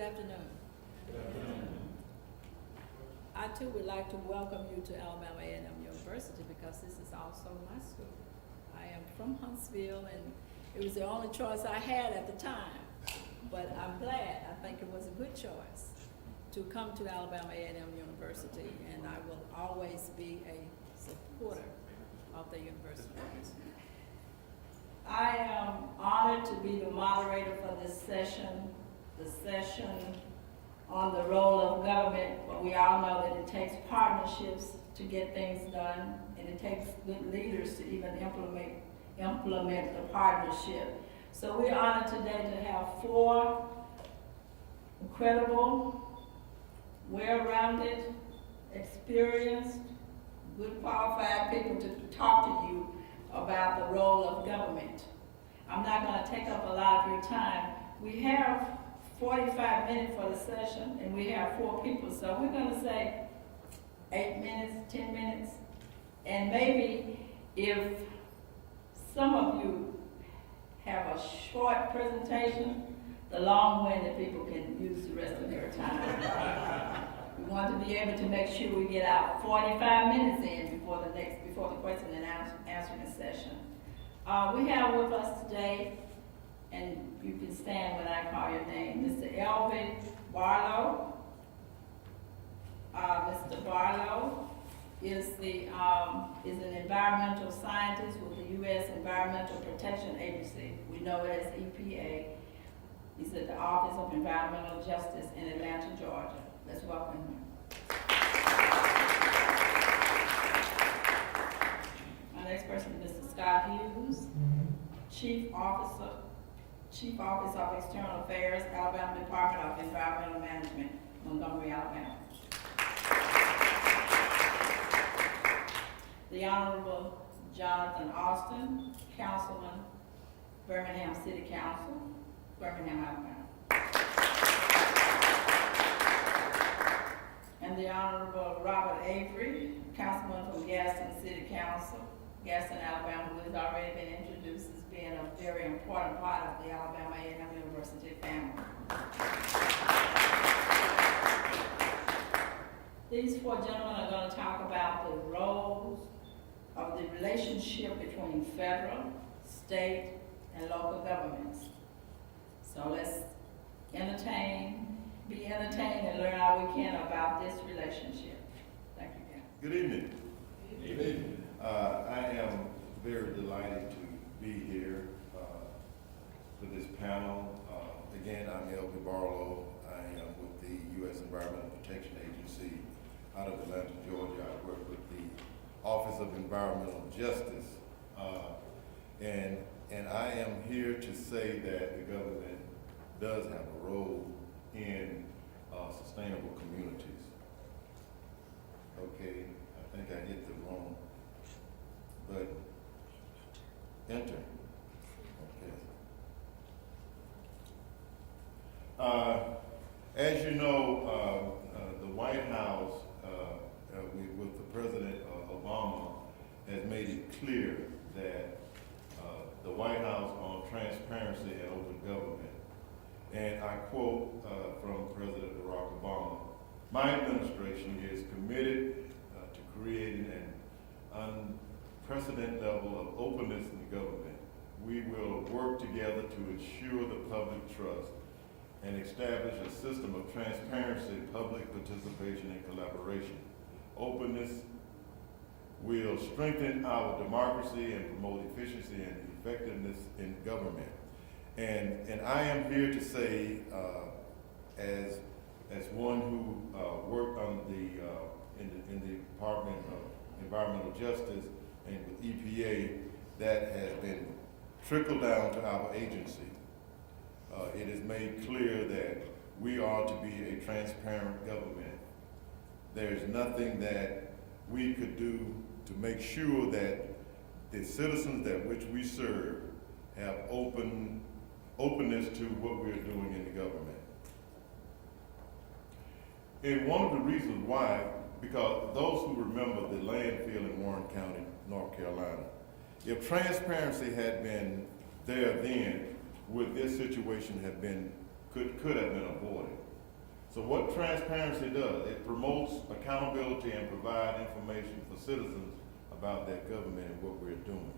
afternoon. I too would like to welcome you to Alabama A&M University because this is also my school. I am from Huntsville and it was the only choice I had at the time. But I'm glad, I think it was a good choice to come to Alabama A&M University, and I will always be a supporter of the university. I am honored to be the moderator for this session, the session on the role of government, but we all know that it takes partnerships to get things done, and it takes good leaders to even implement the partnership. So we're honored today to have 4 incredible, well-rounded, experienced, good qualified people to talk to you about the role of government. I'm not going to take up a lot of your time. We have 45 minutes for the session, and we have 4 people, so we're going to say 8 minutes, 10 minutes, and maybe if some of you have a short presentation, the long-winded people can use the rest of their time. We want to be able to make sure we get out 45 minutes in before the question and answering session. We have with us today, and you can stand when I call your name, Mr. Avery Barlow. Mr. Barlow is an environmental scientist with the U.S. Environmental Protection Agency. We know it as EPA. He's at the Office of Environmental Justice in Atlanta, Georgia. Let's welcome him. My next person is Mr. Scott Hughes, Chief Office of External Affairs, Alabama Department of Environmental Management, Montgomery, Alabama. The Honorable Jonathan Austin, Councilman, Birmingham City Council, Birmingham, Alabama. And the Honorable Robert Avery, Councilman from Gadsden City Council, Gadsden, Alabama, who has already been introduced as being a very important part of the Alabama A&M University family. These 4 gentlemen are going to talk about the roles of the relationship between federal, state, and local governments. So let's be entertained, and learn all we can about this relationship. Thank you again. Good evening. Good evening. I am very delighted to be here for this panel. Again, I'm Avery Barlow. I am with the U.S. Environmental Protection Agency out of Atlanta, Georgia. I work with the Office of Environmental Justice. And I am here to say that the government does have a role in sustainable communities. Okay, I think I hit the wrong, but enter. Okay. As you know, the White House, with the President Obama, has made it clear that the White House on transparency and open government. And I quote from President Barack Obama, "My administration is committed to creating an unprecedented level of openness in government. We will work together to ensure the public trust and establish a system of transparency, public participation, and collaboration. Openness will strengthen our democracy and promote efficiency and effectiveness in government." And I am here to say, as one who worked on in the Department of Environmental Justice and with EPA, that has been trickled down to our agency. It is made clear that we are to be a transparent government. There's nothing that we could do to make sure that the citizens that which we serve have openness to what we're doing in the government. And one of the reasons why, because those who remember the landfill in Warren County, North Carolina, if transparency had been there then, would this situation have been, could have been avoided? So what transparency does, it promotes accountability and provides information for citizens about their government and what we're doing.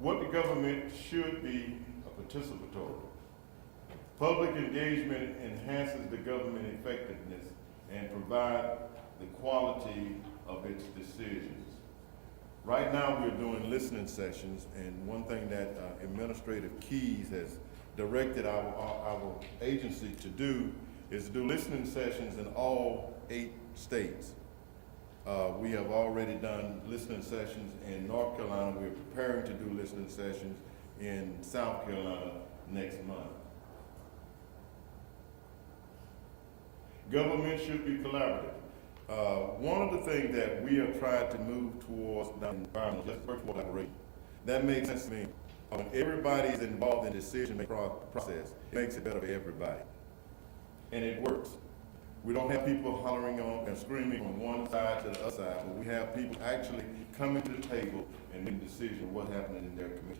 What the government should be participatory. Public engagement enhances the government effectiveness and provide the quality of its decisions. Right now, we're doing listening sessions, and one thing that Administrator Keyes has directed our agency to do is to do listening sessions in all 8 states. We have already done listening sessions in North Carolina. We're preparing to do listening sessions in South Carolina next month. Government should be collaborative. One of the things that we have tried to move towards the environment, just workforce collaboration. That makes sense to me. When everybody is involved in the decision-making process, it makes it better for everybody. And it works. We don't have people hollering on and screaming from one side to the other side, but we have people actually coming to the table and making decisions of what's happening in their communities.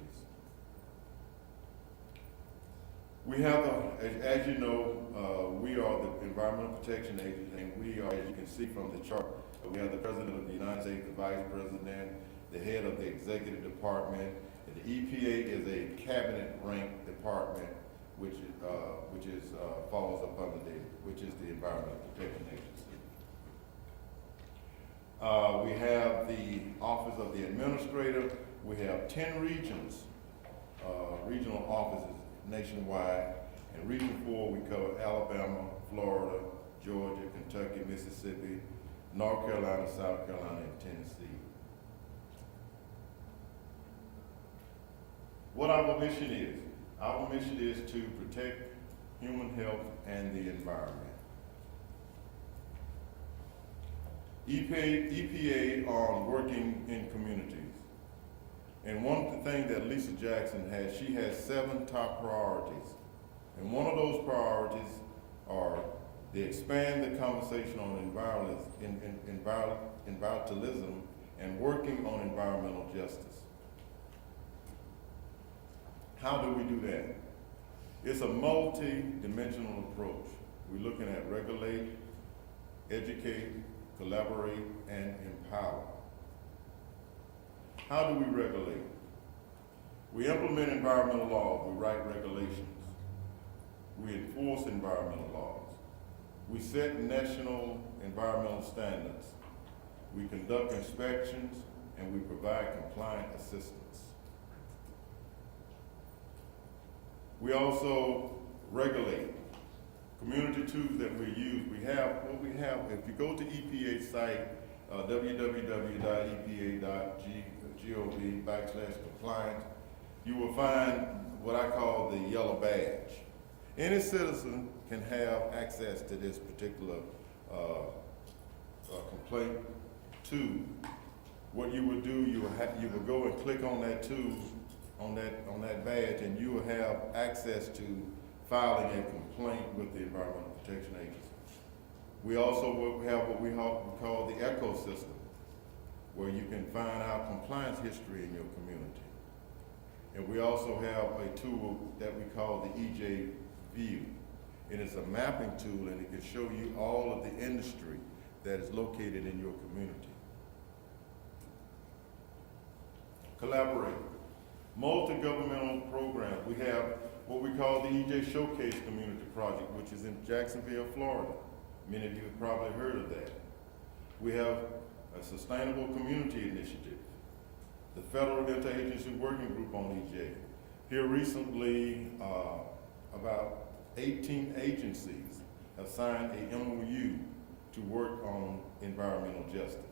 We have, as you know, we are the Environmental Protection Agency, and we are, as you can see from the chart, we have the President of the United States, the Vice President, the head of the Executive Department, and the EPA is a cabinet-ranked department, which falls up under which is the Environmental Protection Agency. We have the Office of the Administrator. We have 10 regions, regional offices nationwide. And Region 4, we cover Alabama, Florida, Georgia, Kentucky, Mississippi, North Carolina, South Carolina, and Tennessee. What our mission is? Our mission is to protect human health and the environment. EPA on working in communities. And one of the things that Lisa Jackson has, she has 7 top priorities. And one of those priorities are to expand the conversation on environmentalism and working on environmental justice. How do we do that? It's a multi-dimensional approach. We're looking at regulate, educate, collaborate, and empower. How do we regulate? We implement environmental laws. We write regulations. We enforce environmental laws. We set national environmental standards. We conduct inspections, and we provide compliant assistance. We also regulate. Community tools that we use, if you go to EPA site, www.epa.gov/compliance, you will find what I call the yellow badge. Any citizen can have access to this particular complaint tool. What you would do, you would go and click on that tool, on that badge, and you will have access to filing a complaint with the Environmental Protection Agency. We also have what we call the ecosystem, where you can find out compliance history in your community. And we also have a tool that we call the EJ View. It is a mapping tool, and it can show you all of the industry that is located in your community. Collaborate. Multi-governmental programs. We have what we call the EJ Showcase Community Project, which is in Jacksonville, Florida. Many of you have probably heard of that. We have a Sustainable Community Initiative, the Federal Interagency Working Group on EJ. Here recently, about 18 agencies have signed a MOU to work on environmental justice.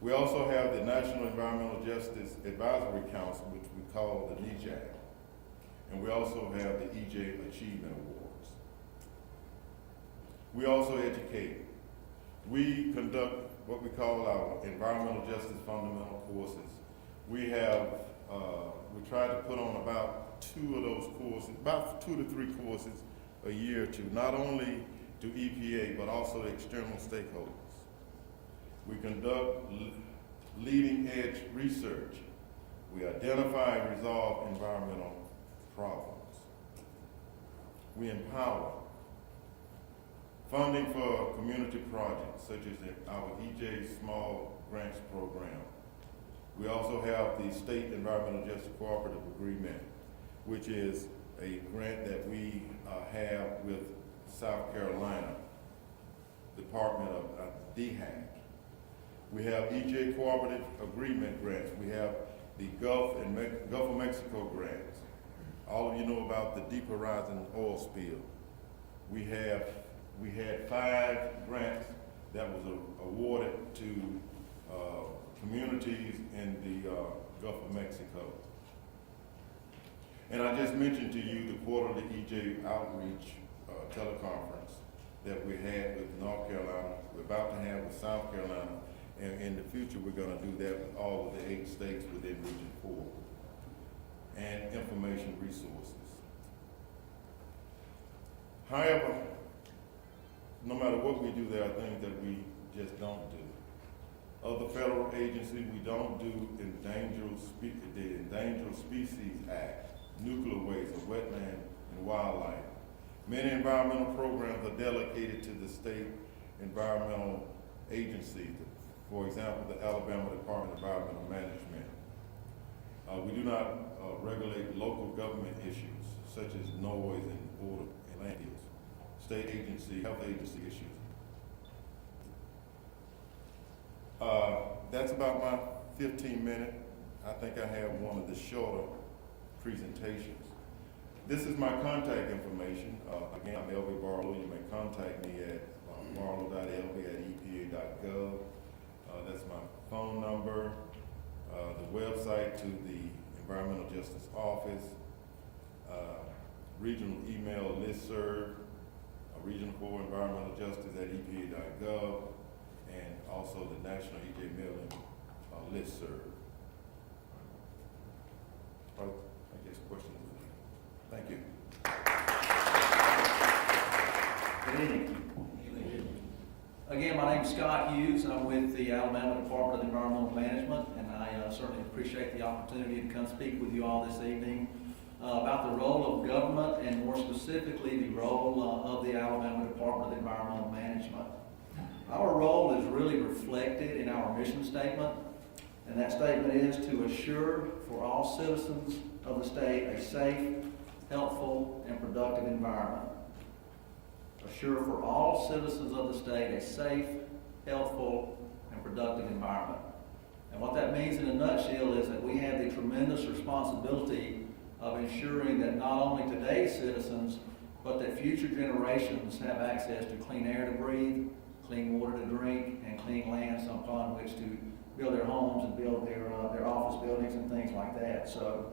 We also have the National Environmental Justice Advisory Council, which we call the NEJAC. And we also have the EJ Achievement Awards. We also educate. We conduct what we call our environmental justice fundamental courses. We have, we try to put on about 2 of those courses, about 2 to 3 courses a year to not only to EPA, but also external stakeholders. We conduct leading edge research. We identify and resolve environmental problems. we empower. Funding for community projects such as our EJ Small Grants Program. We also have the State Environmental Justice Cooperative Agreement, which is a grant that we have with South Carolina Department of DHAC. We have EJ Cooperative Agreement grants. We have the Gulf of Mexico grants. All of you know about the Deep Horizon oil spill. We had 5 grants that was awarded to communities in the Gulf of Mexico. And I just mentioned to you the quarterly EJ outreach teleconference that we had with North Carolina, we're about to have with South Carolina, and in the future we're going to do that with all of the 8 states within Region 4, and information resources. However, no matter what we do, there are things that we just don't do. Of the federal agencies, we don't do the Endangered Species Act, nuclear waste, or wetland and wildlife. Many environmental programs are delegated to the state environmental agencies. For example, the Alabama Department of Environmental Management. We do not regulate local government issues, such as noise and water and land use, state agency, health agency issues. That's about my 15-minute. I think I have one of the shorter presentations. This is my contact information. Again, I'm L.B. Barlow. You may contact me at barlow.lb@epa.gov. That's my phone number, the website to the Environmental Justice Office, regional email listserv, Region 4 Environmental Justice at epa.gov, and also the National EJ Mailing listserv. I guess questions. Thank you. Good evening. Again, my name is Scott Hughes, and I'm with the Alabama Department of Environmental Management, and I certainly appreciate the opportunity to come speak with you all this evening about the role of government, and more specifically the role of the Alabama Department of Environmental Management. Our role is really reflected in our mission statement, and that statement is to assure for all citizens of the state a safe, helpful, and productive environment. Assure for all citizens of the state a safe, healthful, and productive environment. And what that means in a nutshell is that we have the tremendous responsibility of ensuring that not only today's citizens, but that future generations have access to clean air to breathe, clean water to drink, and clean lands upon which to build their homes and build their office buildings and things like that. So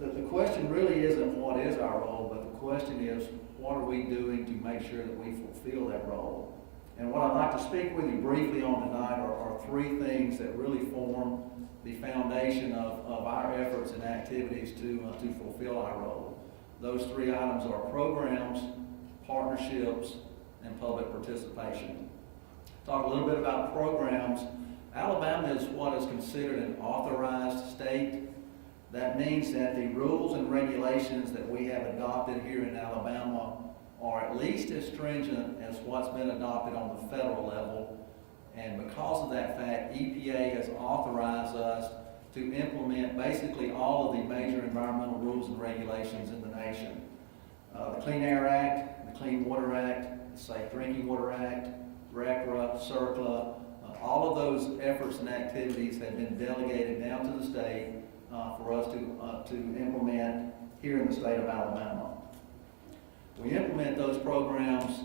the question really isn't what is our role, but the question is what are we doing to make sure that we fulfill that role? And what I'd like to speak with you briefly on tonight are 3 things that really form the foundation of our efforts and activities to fulfill our role. Those 3 items are programs, partnerships, and public participation. Talk a little bit about programs. Alabama is what is considered an authorized state. That means that the rules and regulations that we have adopted here in Alabama are at least as stringent as what's been adopted on the federal level. And because of that fact, EPA has authorized us to implement basically all of the major environmental rules and regulations in the nation. The Clean Air Act, the Clean Water Act, the Safe Drinking Water Act, RCRA, CERCLA, all of those efforts and activities have been delegated down to the state for us to implement here in the state of Alabama. We implement those programs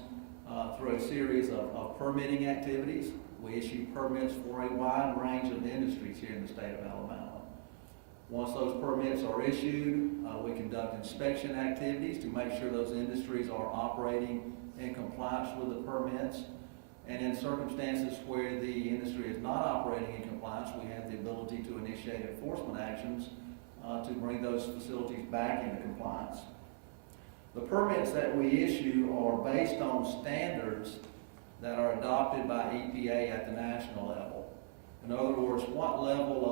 through a series of permitting activities. We issue permits for a wide range of industries here in the state of Alabama. Once those permits are issued, we conduct inspection activities to make sure those industries are operating in compliance with the permits. And in circumstances where the industry is not operating in compliance, we have the ability to initiate enforcement actions to bring those facilities back into compliance. The permits that we issue are based on standards that are adopted by EPA at the national level. In other words, what level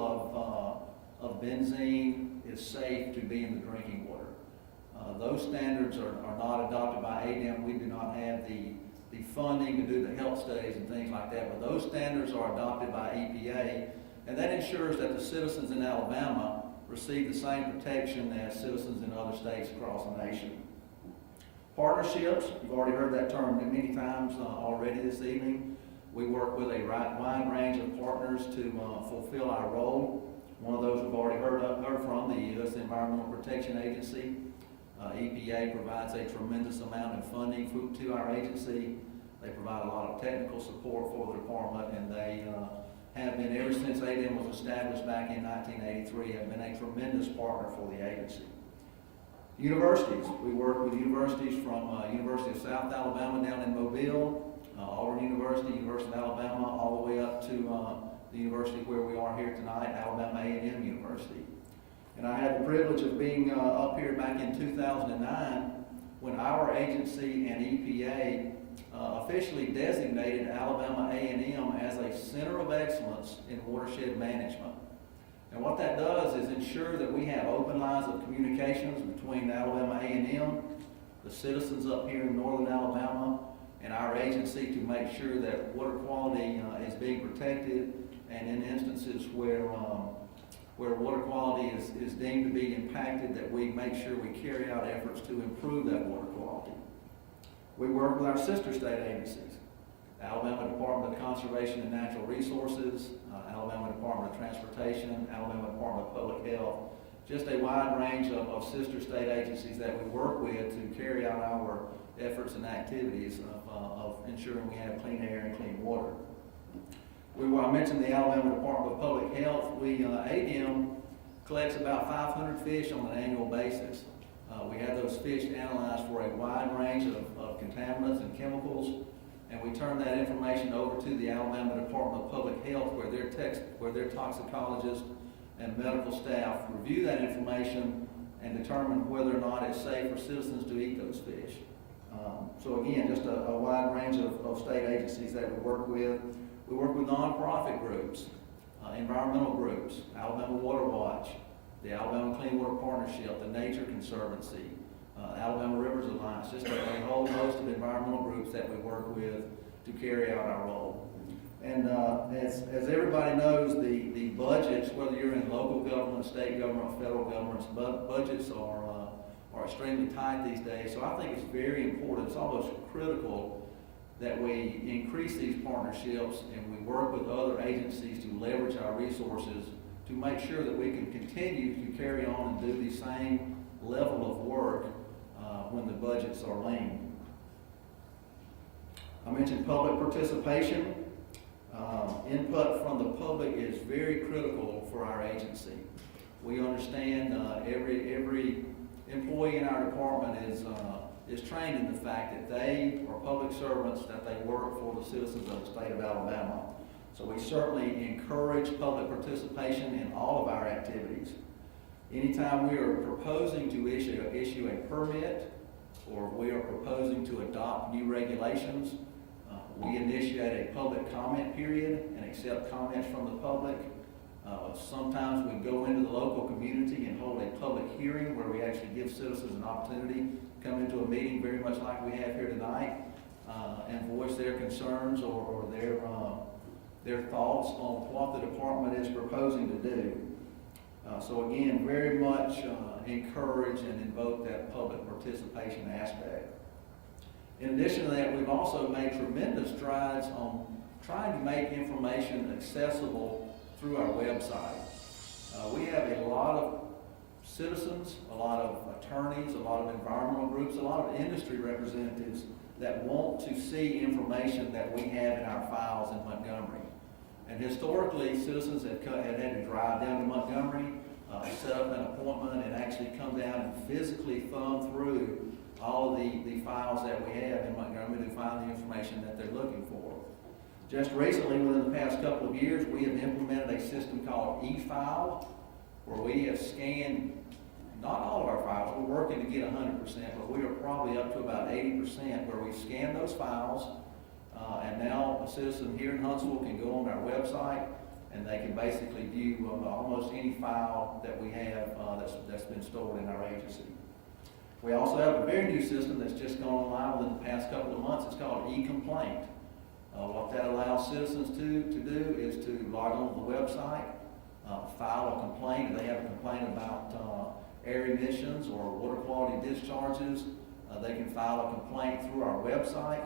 of benzene is safe to be in the drinking water? Those standards are not adopted by ADEM. We do not have the funding to do the health studies and things like that, but those standards are adopted by EPA, and that ensures that the citizens in Alabama receive the same protection as citizens in other states across the nation. Partnerships, you've already heard that term many times already this evening. We work with a wide range of partners to fulfill our role. One of those we've already heard from, the U.S. Environmental Protection Agency. EPA provides a tremendous amount of funding to our agency. They provide a lot of technical support for the department, and they have been, ever since ADEM was established back in 1983, have been a tremendous partner for the agency. Universities, we work with universities from University of South Alabama down in Mobile, Auburn University, University of Alabama, all the way up to the university where we are here tonight, Alabama A&M University. And I had the privilege of being up here back in 2009 when our agency and EPA officially designated Alabama A&M as a center of excellence in watershed management. And what that does is ensure that we have open lines of communications between Alabama A&M, the citizens up here in northern Alabama, and our agency to make sure that water quality is being protected, and in instances where water quality is deemed to be impacted, that we make sure we carry out efforts to improve that water quality. We work with our sister state agencies, Alabama Department of Conservation and Natural Resources, Alabama Department of Transportation, Alabama Department of Public Health, just a wide range of sister state agencies that we work with to carry out our efforts and activities of ensuring we have clean air and clean water. I mentioned the Alabama Department of Public Health. ADEM collects about 500 fish on an annual basis. We have those fish analyzed for a wide range of contaminants and chemicals, and we turn that information over to the Alabama Department of Public Health, where their toxicologists and medical staff review that information and determine whether or not it's safe for citizens to eat those fish. So again, just a wide range of state agencies that we work with. We work with nonprofit groups, environmental groups, Alabama Water Watch, the Alabama Clean Water Partnership, the Nature Conservancy, Alabama Rivers Alliance, just a whole host of environmental groups that we work with to carry out our role. And as everybody knows, the budgets, whether you're in local government, state government, federal governments, budgets are extremely tight these days. So I think it's very important, it's almost critical that we increase these partnerships and we work with other agencies to leverage our resources to make sure that we can continue to carry on and do the same level of work when the budgets are lean. I mentioned public participation. Input from the public is very critical for our agency. We understand every employee in our department is trained in the fact that they are public servants, that they work for the citizens of the state of Alabama. So we certainly encourage public participation in all of our activities. Anytime we are proposing to issue a permit, or we are proposing to adopt new regulations, we initiate a public comment period and accept comments from the public. Sometimes we go into the local community and hold a public hearing where we actually give citizens an opportunity to come into a meeting very much like we have here tonight and voice their concerns or their thoughts on what the department is proposing to do. So again, very much encourage and invoke that public participation aspect. In addition to that, we've also made tremendous strides on trying to make information accessible through our website. We have a lot of citizens, a lot of attorneys, a lot of environmental groups, a lot of industry representatives that want to see information that we have in our files in Montgomery. And historically, citizens had had to drive down to Montgomery, set up an appointment, and actually come down and physically thumb through all of the files that we have in Montgomery to find the information that they're looking for. Just recently, within the past couple of years, we have implemented a system called eFile, where we have scanned not all of our files. We're working to get 100%, but we are probably up to about 80% where we scan those files, and now a citizen here in Huntsville can go on our website and they can basically view almost any file that we have that's been stored in our agency. We also have a very new system that's just gone online within the past couple of months. It's called e-complaint. What that allows citizens to do is to log on to the website, file a complaint. If they have a complaint about air emissions or water quality discharges, they can file a complaint through our website,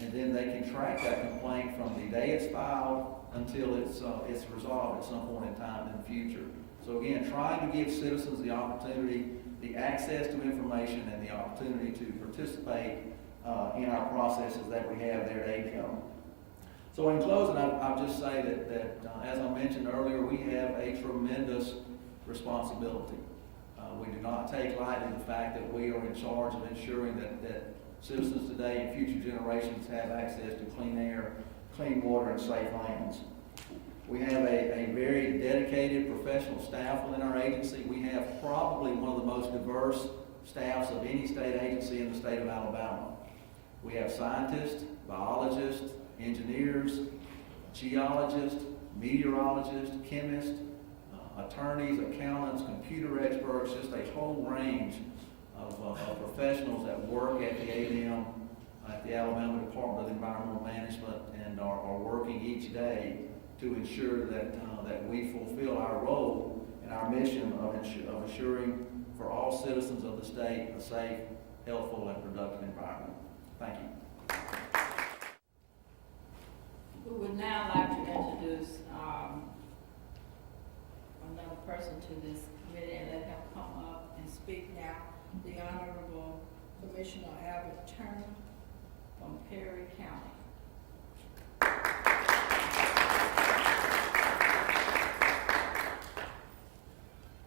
and then they can track that complaint from the day it's filed until it's resolved at some point in time in the future. So again, trying to give citizens the opportunity, the access to information, and the opportunity to participate in our processes that we have there at ADM. So in closing, I'll just say that as I mentioned earlier, we have a tremendous responsibility. We do not take lightly the fact that we are in charge of ensuring that citizens today and future generations have access to clean air, clean water, and safe lands. We have a very dedicated professional staff within our agency. We have probably one of the most diverse staffs of any state agency in the state of Alabama. We have scientists, biologists, engineers, geologists, meteorologists, chemists, attorneys, accountants, computer experts, just a whole range of professionals that work at the ADM, at the Alabama Department of Environmental Management, and are working each day to ensure that we fulfill our role and our mission of assuring for all citizens of the state a safe, healthful, and productive environment. Thank you. We would now like to introduce another person to this committee and let him come up and speak now. The Honorable Commissioner Avery from Perry County.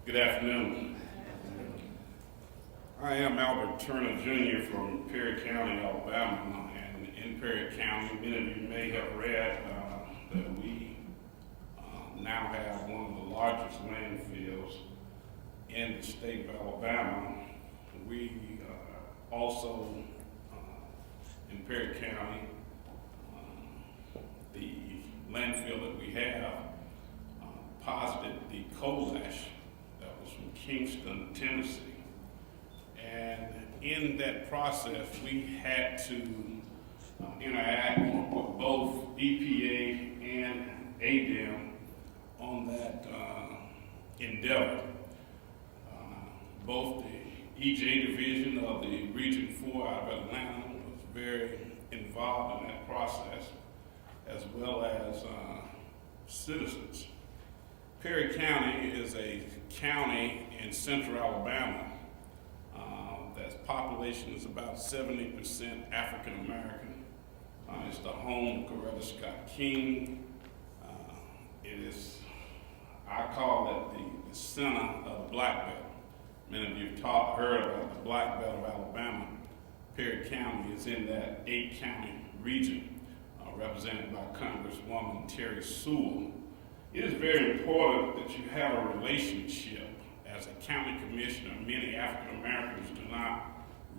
Good afternoon. I am Albert Turner Jr. from Perry County, Alabama, and in Perry County, many of you may have read that we now have one of the largest landfills in the state of Alabama. We also, in Perry County, the landfill that we have posited the coal ash that was from Kingston, Tennessee. And in that process, we had to interact with both EPA and ADM on that endeavor. Both the EJ division of the Region 4 out of Atlanta was very involved in that process, as well as citizens. Perry County is a county in central Alabama that's population is about 70% African American. It's the home of Coretta Scott King. It is, I call it the center of the Black Belt. Many of you have heard about the Black Belt of Alabama. Perry County is in that 8-county region, represented by Congresswoman Terry Sewell. It is very important that you have a relationship as a county commissioner. Many African Americans do not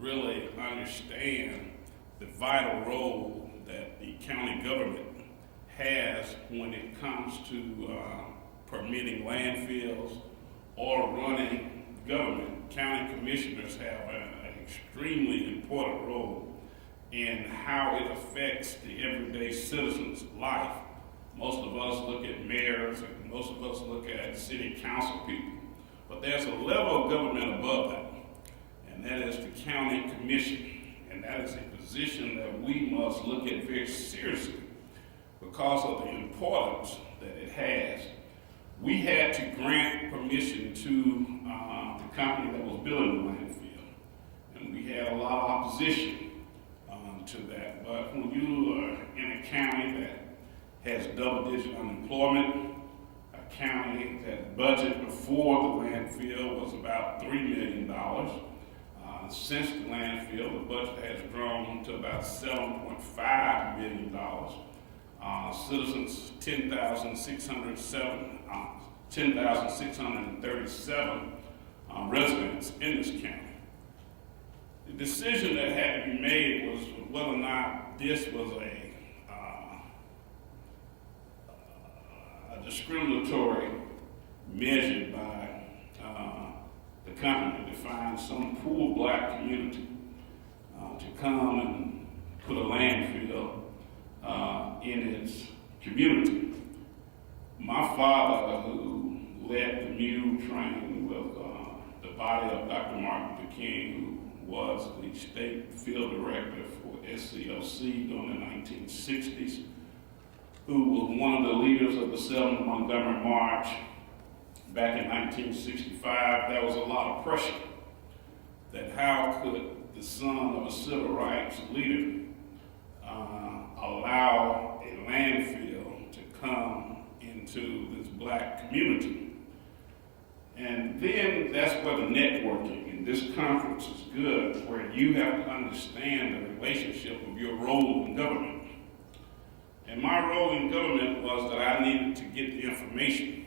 really understand the vital role that the county government has when it comes to permitting landfills or running government. County commissioners have an extremely important role in how it affects the everyday citizen's life. Most of us look at mayors and most of us look at city council people, but there's a level of government above that, and that is the county commission, and that is a position that we must look at very seriously because of the importance that it has. We had to grant permission to the company that was building the landfill, and we had a lot of opposition to that. But when you are in a county that has double-digit unemployment, a county that budget before the landfill was about $3 million. Since the landfill, the budget has grown to about $7.5 million. Citizens, 10,637 residents in this county. The decision that had to be made was whether or not this was a discriminatory measure by the company that defines some poor black community to come and put a landfill in its community. My father, who led the mule train with the body of Dr. Martin Luther King, who was the state field director for SCLC during the 1960s, who was one of the leaders of the 7th Montgomery March back in 1965, there was a lot of pressure that how could the son of a civil rights leader allow a landfill to come into this black community. And then that's where the networking in this conference is good, where you have to understand the relationship of your role in government. And my role in government was that I needed to get the information.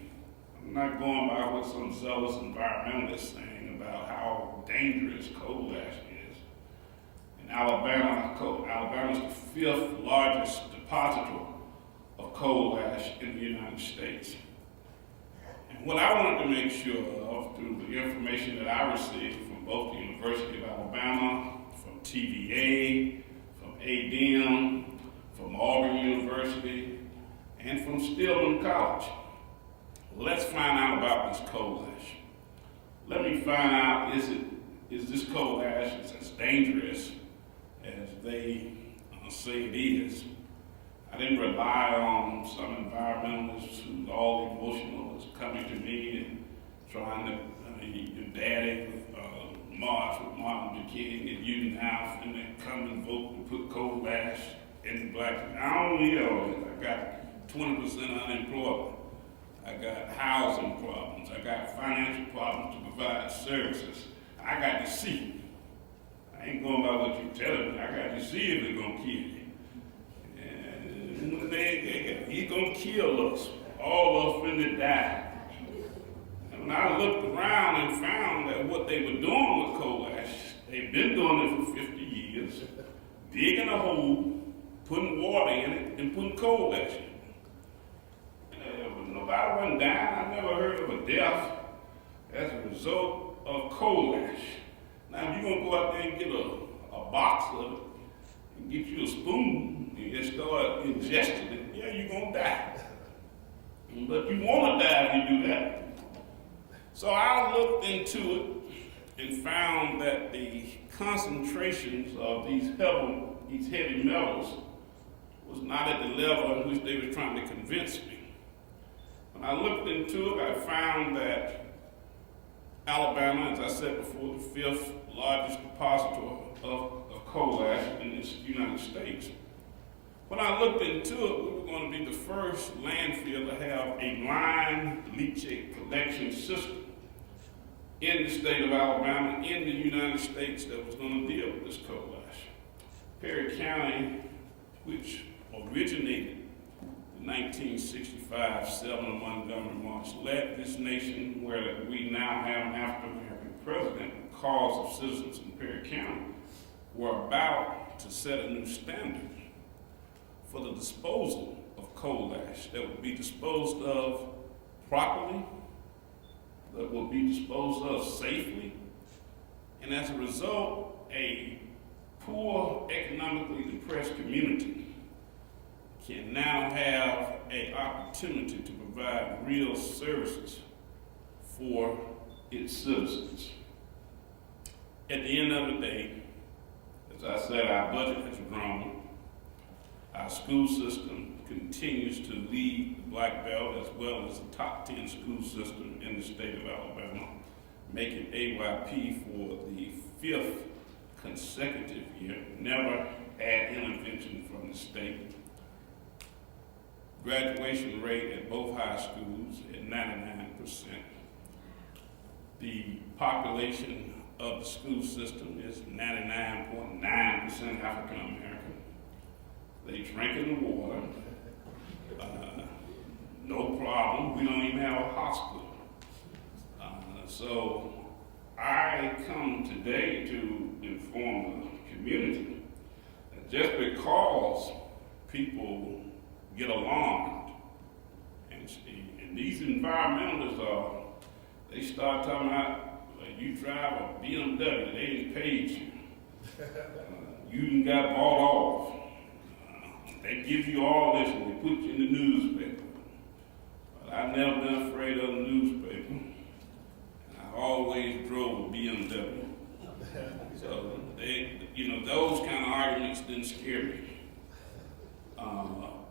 I'm not going by what some zealous environmentalist is saying about how dangerous coal ash is. In Alabama's the 5th largest depositor of coal ash in the United States. And what I wanted to make sure of through the information that I received from both the University of Alabama, from TVA, from ADM, from Auburn University, and from Stillman College. Let's find out about this coal ash. Let me find out, is this coal ash as dangerous as they say it is? I didn't rely on some environmentalists who's all emotional, was coming to me and trying to, your daddy march with Martin Luther King, and you now finna come and vote to put coal ash in the black. I don't need all this. I got 20% unemployment. I got housing problems. I got financial problems to provide services. I got to see. I ain't going by what you're telling me. I got to see if they're going to kill you. And he's going to kill us. All of us finna die. And when I looked around and found that what they were doing with coal ash, they've been doing it for 50 years, digging a hole, putting water in it, and putting coal ash in it. Nobody went down. I never heard of a death as a result of coal ash. Now, if you're going to go out there and get a box of it and get you a spoon and start ingesting it, yeah, you're going to die. But you want to die if you do that. So I looked into it and found that the concentrations of these heavy metals was not at the level in which they were trying to convince me. When I looked into it, I found that Alabama, as I said before, the 5th largest depositor of coal ash in the United States. When I looked into it, we were going to be the first landfill to have a line leachate collection system in the state of Alabama, in the United States, that was going to deal with this coal ash. Perry County, which originated in 1965, 7th Montgomery March, led this nation where we now have an African-American president. The cause of citizens in Perry County were about to set a new standard for the disposal of coal ash that would be disposed of properly, that will be disposed of safely, and as a result, a poor, economically depressed community can now have an opportunity to provide real services for its citizens. At the end of the day, as I said, our budget has grown. Our school system continues to lead the Black Belt as well as the top 10 school system in the state of Alabama, making AYP for the 5th consecutive year, never had intervention from the state. Graduation rate at both high schools at 99%. The population of the school system is 99.9% African American. They drink in the water, no problem. We don't even have a hospital. So I come today to inform the community that just because people get alarmed, and these environmentalists they start talking about, you drive a BMW, they didn't pay you. You done got bought off. They give you all this and they put you in the newspaper. But I've never been afraid of the newspaper. I always drove a BMW. So they, those kind of arguments didn't scare me.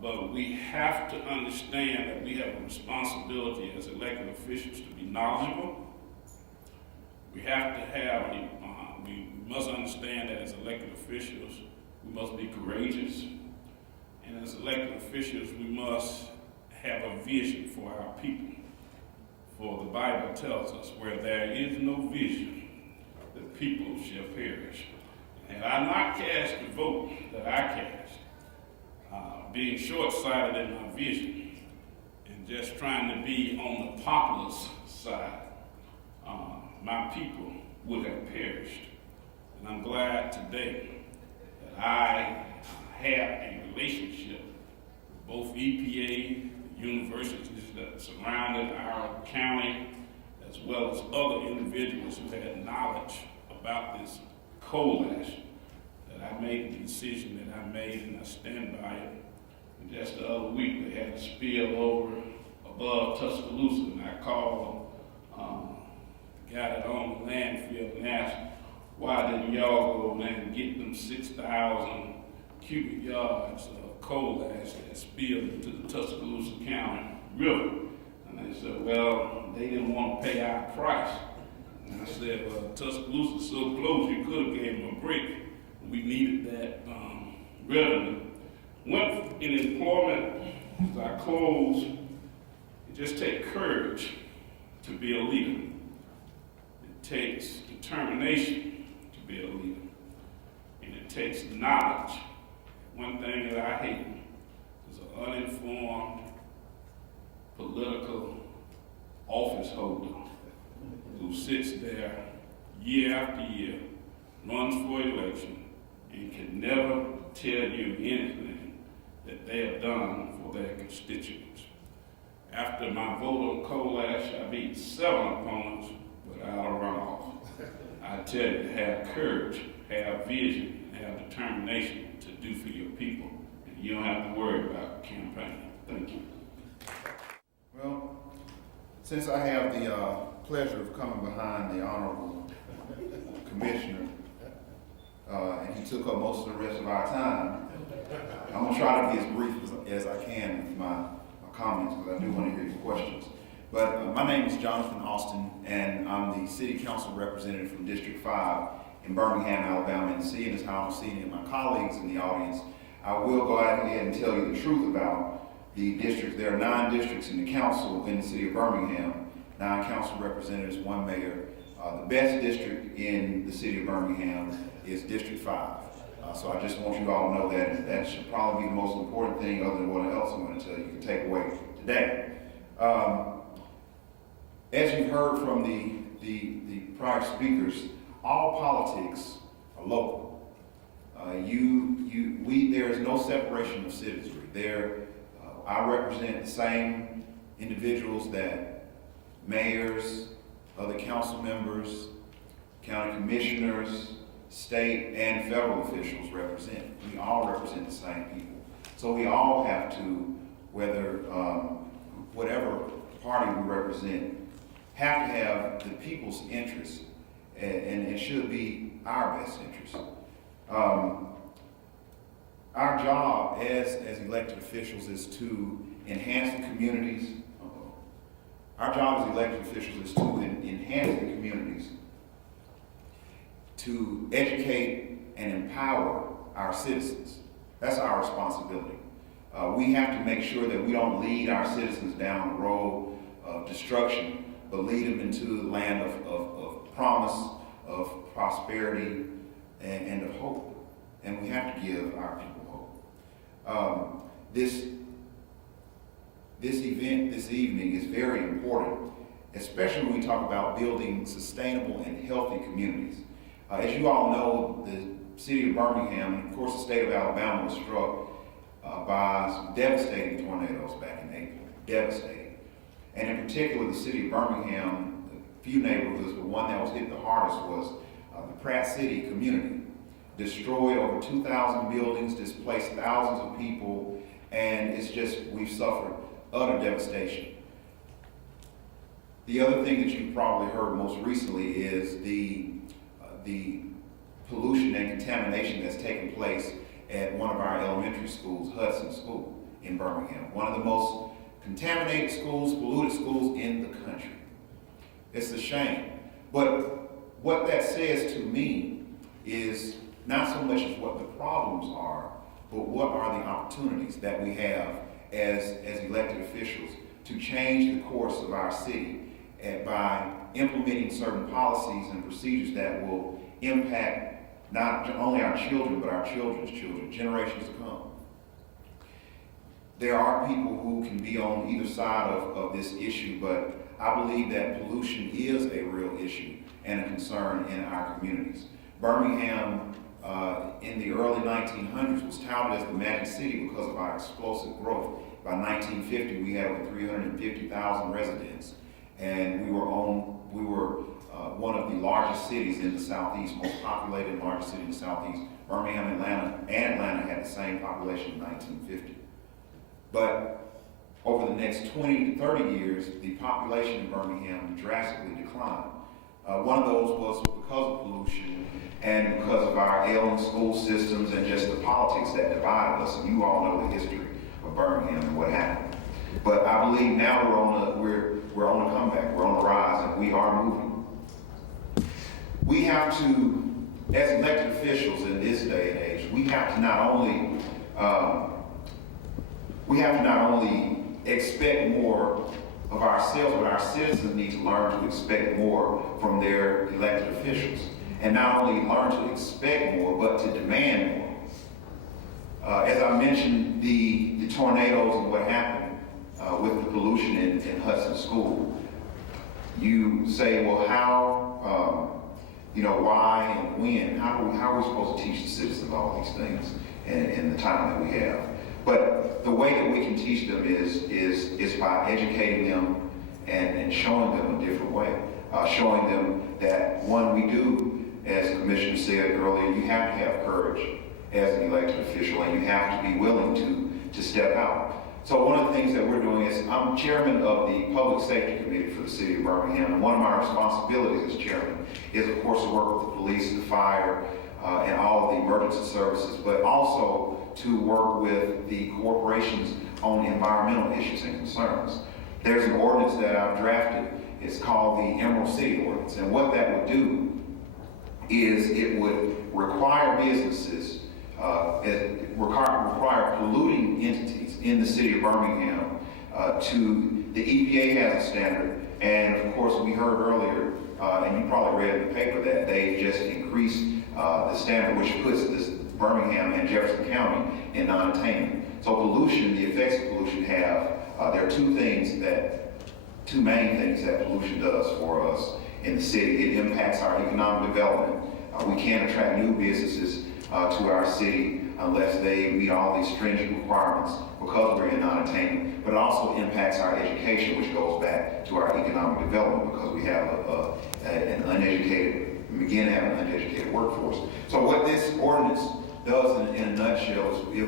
But we have to understand that we have a responsibility as elected officials to be knowledgeable. We have to have, we must understand that as elected officials, we must be courageous. And as elected officials, we must have a vision for our people. For the Bible tells us, where there is no vision, the people shall perish. And I not cast the vote that I cast, being short-sighted in my vision and just trying to be on the populist side, my people would have perished. And I'm glad today that I have a relationship with both EPA, universities that surrounded our county, as well as other individuals who had knowledge about this coal ash, that I made the decision that I made, and I stand by it. And just the other week, they had a spill over above Tuscaloosa, and I called the guy that owned the landfill and asked, why didn't y'all go over there and get them 6,000 cubic yards of coal ash that spilled into the Tuscaloosa County River? And they said, well, they didn't want to pay our price. And I said, well, Tuscaloosa's so close, you could have gave them a break. We needed that revenue. Went in employment, as I close, it just takes courage to be a leader. It takes determination to be a leader. And it takes knowledge. One thing that I hate is an uninformed political office holder who sits there year after year, runs for election, and can never tell you anything that they have done for their constituents. After my vote on coal ash, I beat 7 opponents without a runoff. I tell you, have courage, have vision, have determination to do for your people, and you don't have to worry about campaigning. Thank you. Well, since I have the pleasure of coming behind the Honorable Commissioner, and he took up most of the rest of our time, I'm going to try to be as brief as I can with my comments, because I do want to hear your questions. But my name is Jonathan Austin, and I'm the City Council Representative from District 5 in Birmingham, Alabama. And seeing as how I'm seeing my colleagues in the audience, I will go ahead and tell you the truth about the districts. There are 9 districts in the council in the city of Birmingham, 9 council representatives, 1 mayor. The best district in the city of Birmingham is District 5. So I just want you all to know that, and that should probably be the most important thing, other than what else I'm going to tell you, can take away today. As you've heard from the prior speakers, all politics are local. There is no separation of citizenry. I represent the same individuals that mayors, other council members, county commissioners, state and federal officials represent. We all represent the same people. So we all have to, whatever party we represent, have to have the people's interest, and it should be our best interest. Our job as elected officials is to enhance the communities. Our job as elected officials is to enhance the communities, to educate and empower our citizens. That's our responsibility. We have to make sure that we don't lead our citizens down the road of destruction, but lead them into the land of promise, of prosperity, and of hope. And we have to give our people hope. This event this evening is very important, especially when we talk about building sustainable and healthy communities. As you all know, the city of Birmingham, and of course the state of Alabama, was struck by some devastating tornadoes back in April. Devastating. And in particular, the city of Birmingham, a few neighborhoods, but one that was hit the hardest was the Pratt City community. Destroyed over 2,000 buildings, displaced thousands of people, and it's just, we've suffered utter devastation. The other thing that you've probably heard most recently is the pollution and contamination that's taken place at one of our elementary schools, Hudson School in Birmingham. One of the most contaminated schools, polluted schools in the country. It's a shame. But what that says to me is not so much as what the problems are, but what are the opportunities that we have as elected officials to change the course of our city by implementing certain policies and procedures that will impact not only our children, but our children's children, generations to come. There are people who can be on either side of this issue, but I believe that pollution is a real issue and a concern in our communities. Birmingham, in the early 1900s, was touted as the magic city because of our explosive growth. By 1950, we had over 350,000 residents, and we were one of the largest cities in the Southeast, most populated and largest city in the Southeast. Birmingham, Atlanta had the same population in 1950. But over the next 20 to 30 years, the population in Birmingham drastically declined. One of those was because of pollution and because of our ailing school systems and just the politics that divided us. And you all know the history of Birmingham and what happened. But I believe now we're on a comeback, we're on the rise, and we are moving. We have to, as elected officials in this day and age, we have to not only expect more of ourselves, but our citizens need to learn to expect more from their elected officials. And not only learn to expect more, but to demand more. As I mentioned, the tornadoes and what happened with the pollution in Hudson School, you say, well, how, why and when? How are we supposed to teach the citizens all these things in the time that we have? But the way that we can teach them is by educating them and showing them a different way. Showing them that, one, we do, as the Commissioner said earlier, you have to have courage as an elected official, and you have to be willing to step out. So one of the things that we're doing is, I'm chairman of the Public Safety Committee for the City of Birmingham, and one of my responsibilities as chairman is, of course, to work with the police, the fire, and all of the emergency services, but also to work with the corporations on environmental issues and concerns. There's an ordinance that I've drafted. It's called the Emerald City Ordinance, and what that would do is it would require businesses, require polluting entities in the city of Birmingham the EPA has a standard, and of course we heard earlier, and you probably read in the paper that they just increased the standard, which puts this Birmingham and Jefferson County in non-attainment. So pollution, the effects of pollution there are two main things that pollution does for us in the city. It impacts our economic development. We can't attract new businesses to our city unless they meet all these stringent requirements because we're in non-attainment. But it also impacts our education, which goes back to our economic development because we have begin having an uneducated workforce. So what this ordinance does in a nutshell is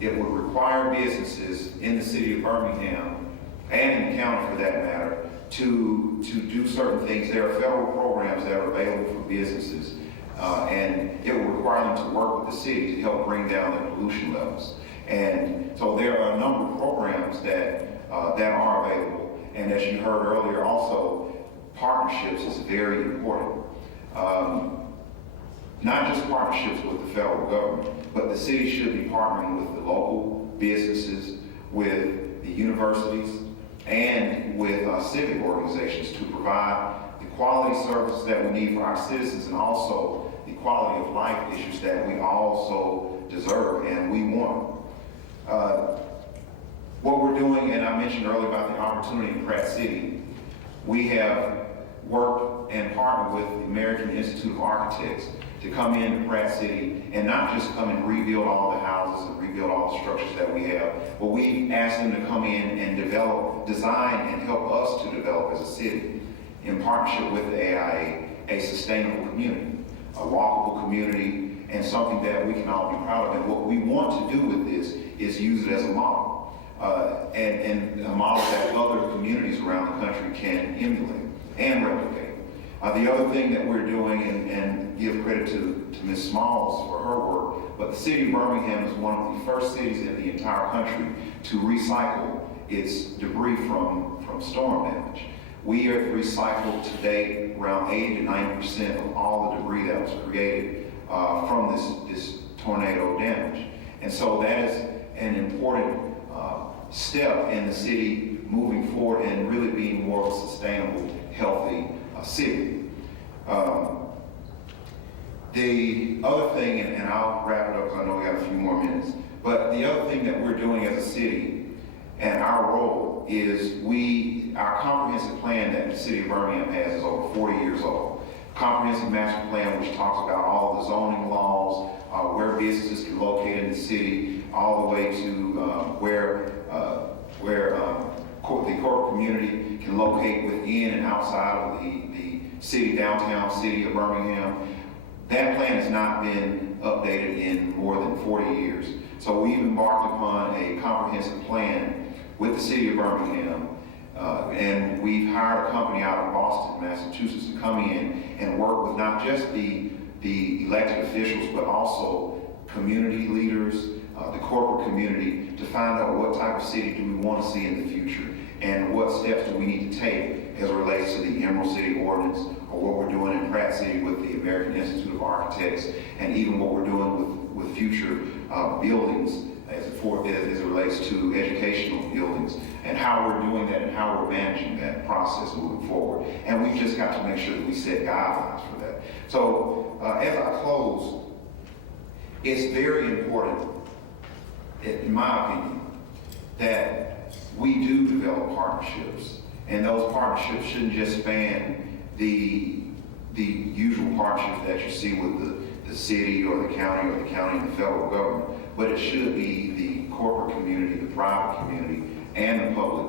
it would require businesses in the city of Birmingham and in the county for that matter to do certain things. There are federal programs that are available for businesses and it will require them to work with the city to help bring down their pollution levels. And so there are a number of programs that are available. And as you heard earlier also, partnerships is very important. Not just partnerships with the federal government, but the city should be partnering with the local businesses, with the universities, and with civic organizations to provide the quality services that we need for our citizens and also the quality of life issues that we also deserve and we want. What we're doing, and I mentioned earlier about the opportunity in Pratt City, we have worked and partnered with the American Institute of Architects to come into Pratt City and not just come and rebuild all the houses and rebuild all the structures that we have, but we asked them to come in and design and help us to develop as a city in partnership with the AIA a sustainable community, a walkable community, and something that we can all be proud of. And what we want to do with this is use it as a model, and a model that other communities around the country can emulate and replicate. The other thing that we're doing, and give credit to Ms. Smalls for her work, but the city of Birmingham is one of the first cities in the entire country to recycle its debris from storm damage. We have recycled to date around 80 to 90% of all the debris that was created from this tornado damage. And so that is an important step in the city moving forward and really being more of a sustainable, healthy city. The other thing, and I'll wrap it up because I know we have a few more minutes, but the other thing that we're doing as a city and our role is our comprehensive plan that the city of Birmingham has is over 40 years old. Comprehensive master plan, which talks about all the zoning laws, where businesses can locate in the city, all the way to where the corporate community can locate within and outside of the city, downtown city of Birmingham. That plan has not been updated in more than 40 years. So we've embarked upon a comprehensive plan with the city of Birmingham, and we've hired a company out of Boston, Massachusetts, to come in and work with not just the elected officials, but also community leaders, the corporate community, to find out what type of city do we want to see in the future, and what steps do we need to take as it relates to the Emerald City Ordinance, or what we're doing in Pratt City with the American Institute of Architects, and even what we're doing with future buildings as it relates to educational buildings, and how we're doing that and how we're managing that process moving forward. And we've just got to make sure that we set guidelines for that. So as I close, it's very important, in my opinion, that we do develop partnerships. And those partnerships shouldn't just span the usual partnerships that you see with the city or the county and the federal government, but it should be the corporate community, the private community, and the public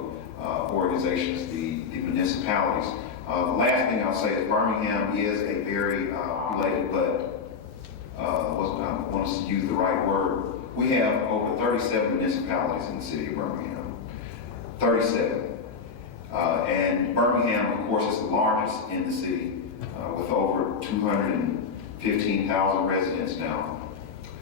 organizations, the municipalities. The last thing I'll say is Birmingham is a very populated, but I want to use the right word. We have over 37 municipalities in the city of Birmingham. 37. And Birmingham, of course, is the largest in the city, with over 215,000 residents now,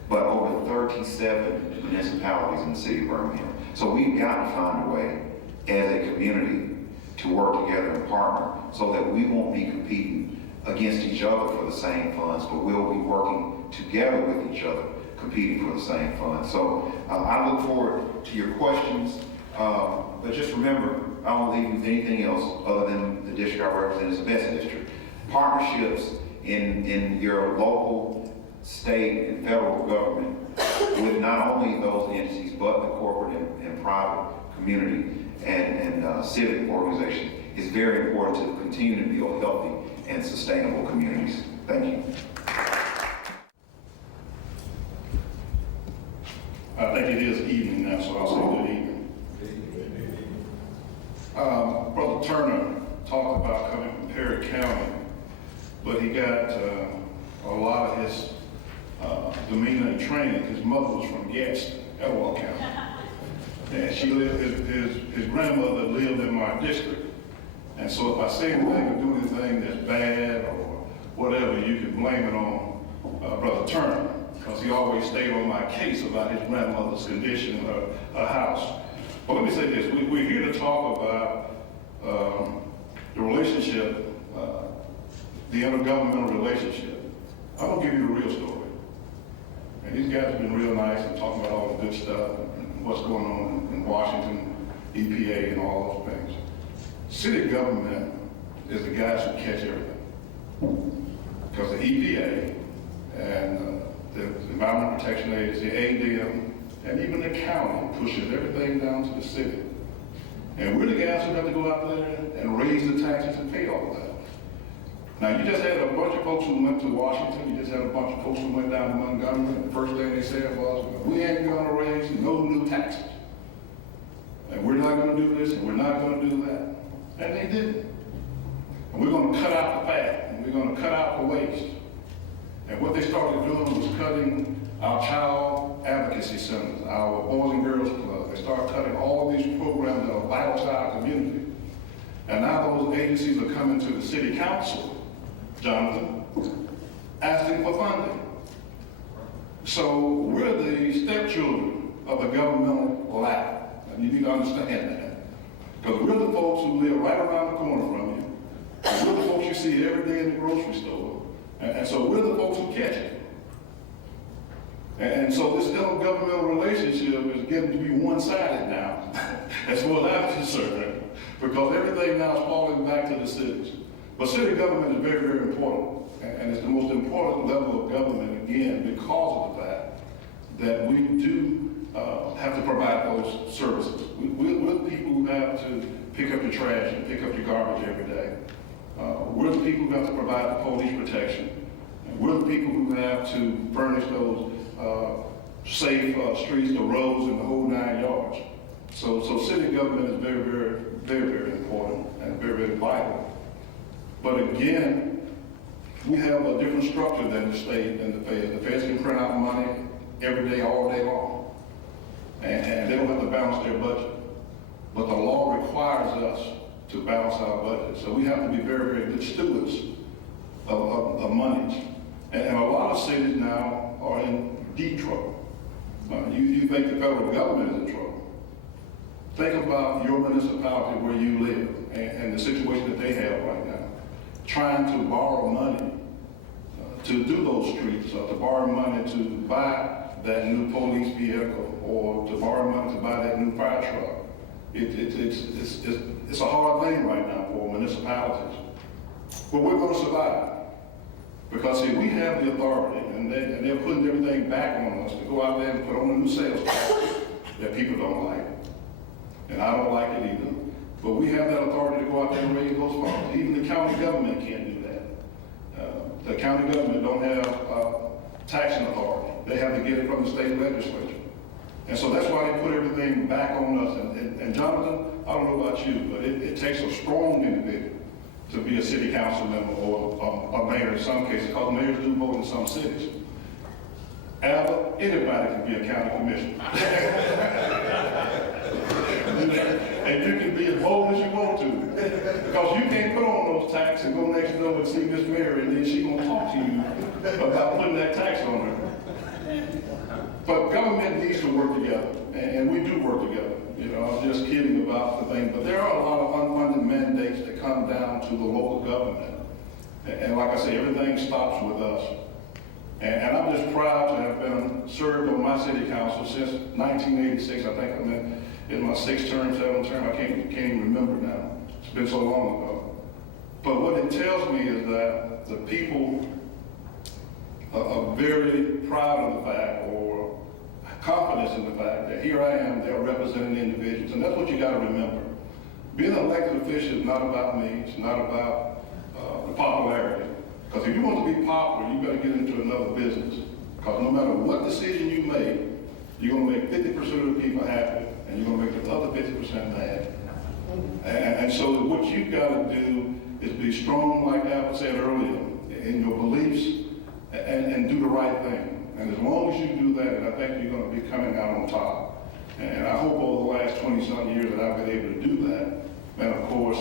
but over 37 municipalities in the city of Birmingham. So we've got to find a way as a community to work together and partner so that we won't be competing against each other for the same funds, but we'll be working together with each other, competing for the same funds. So I look forward to your questions, but just remember, I won't leave you with anything else other than the district I represent is the best district. Partnerships in your local, state, and federal government with not only those entities, but the corporate and private community and civic organizations is very important to continue to build healthy and sustainable communities. Thank you. I think it is evening now, so I'll say good evening. Brother Turner talked about coming from Perry County, but he got a lot of his demeanor and training. His mother was from Gadsden, Elwell County. And she lived, his grandmother lived in my district. And so if I say anything or do anything that's bad or whatever, you can blame it on Brother Turner, because he always stayed on my case about his grandmother's condition in her house. But let me say this, we're here to talk about the relationship, the intergovernmental relationship. I'm gonna give you the real story. And these guys have been real nice and talking about all the good stuff and what's going on in Washington, EPA and all those things. City government is the guys who catch everything. Because the EPA and the Environmental Protection Agency, ADM, and even the county pushes everything down to the city. And we're the guys who have to go out there and raise the taxes and pay all of that. Now, you just had a bunch of folks who went to Washington, you just had a bunch of folks who went down to Montgomery, and the first thing they said was, we ain't gonna raise no new taxes. And we're not gonna do this, and we're not gonna do that. And they didn't. And we're gonna cut out the fat. and we're gonna cut out the waste. And what they started doing was cutting our child advocacy centers, our Boys and Girls Club. They started cutting all of these programs that are vital to our community. And now those agencies are coming to the city council, Jonathan, asking for funding. So we're the stepchildren of the governmental lap. And you need to understand that. Because we're the folks who live right around the corner from you. And we're the folks you see every day in the grocery store. And so we're the folks who catch it. And so this intergovernmental relationship is getting to be one-sided now, as far as I'm concerned, because everything now is falling back to the cities. But city government is very, very important, and it's the most important level of government, again, because of the fact that we do have to provide those services. We're the people who have to pick up your trash and pick up your garbage every day. We're the people who have to provide the police protection. And we're the people who have to furnish those safe streets, the roads, and the whole 9 yards. So city government is very, very, very, very important and very, very vital. But again, we have a different structure than the state and the feds. The feds can print out money every day, all day long, and they don't have to balance their budget. But the law requires us to balance our budget. So we have to be very, very good stewards of monies. And a lot of cities now are in deep trouble. You think the federal government is in trouble. Think about your municipality where you live and the situation that they have right now. Trying to borrow money to do those streets, or to borrow money to buy that new police vehicle, or to borrow money to buy that new fire truck. It's a hard thing right now for municipalities. But we're going to survive. Because see, we have the authority, and they're putting everything back on us to go out there and put on a new sales tax that people don't like. And I don't like it either. But we have that authority to go out there and raise those funds. Even the county government can't do that. The county government don't have taxing authority. They have to get it from the state legislature. And so that's why they put everything back on us. And Jonathan, I don't know about you, but it takes a strong individual to be a city council member or a mayor in some cases, because mayors do vote in some cities. Albert, anybody can be a county commissioner. And you can be as bold as you want to. Because you can't put on those taxes and go next door and see Miss Mary, and then she's going to talk to you about putting that tax on her. But government needs to work together, and we do work together. You know, I was just kidding about the thing, but there are a lot of unfunded mandates that come down to the local government. And like I say, everything stops with us. And I'm just proud to have been served on my city council since 1986. I think I'm in my 6th term, 7th term. I can't even remember now. It's been so long ago. But what it tells me is that the people are very proud of the fact, or confidence in the fact that here I am, they're representing individuals. And that's what you got to remember. Being an elected official is not about me. It's not about the popularity. Because if you want to be popular, you got to get into another business. Because no matter what decision you make, you're going to make 50% of the people happy, and you're going to make the other 50% mad. And so what you've got to do is be strong, like Albert said earlier, in your beliefs, and do the right thing. And as long as you do that, I think you're going to be coming out on top. And I hope over the last 20-something years that I've been able to do that. And of course,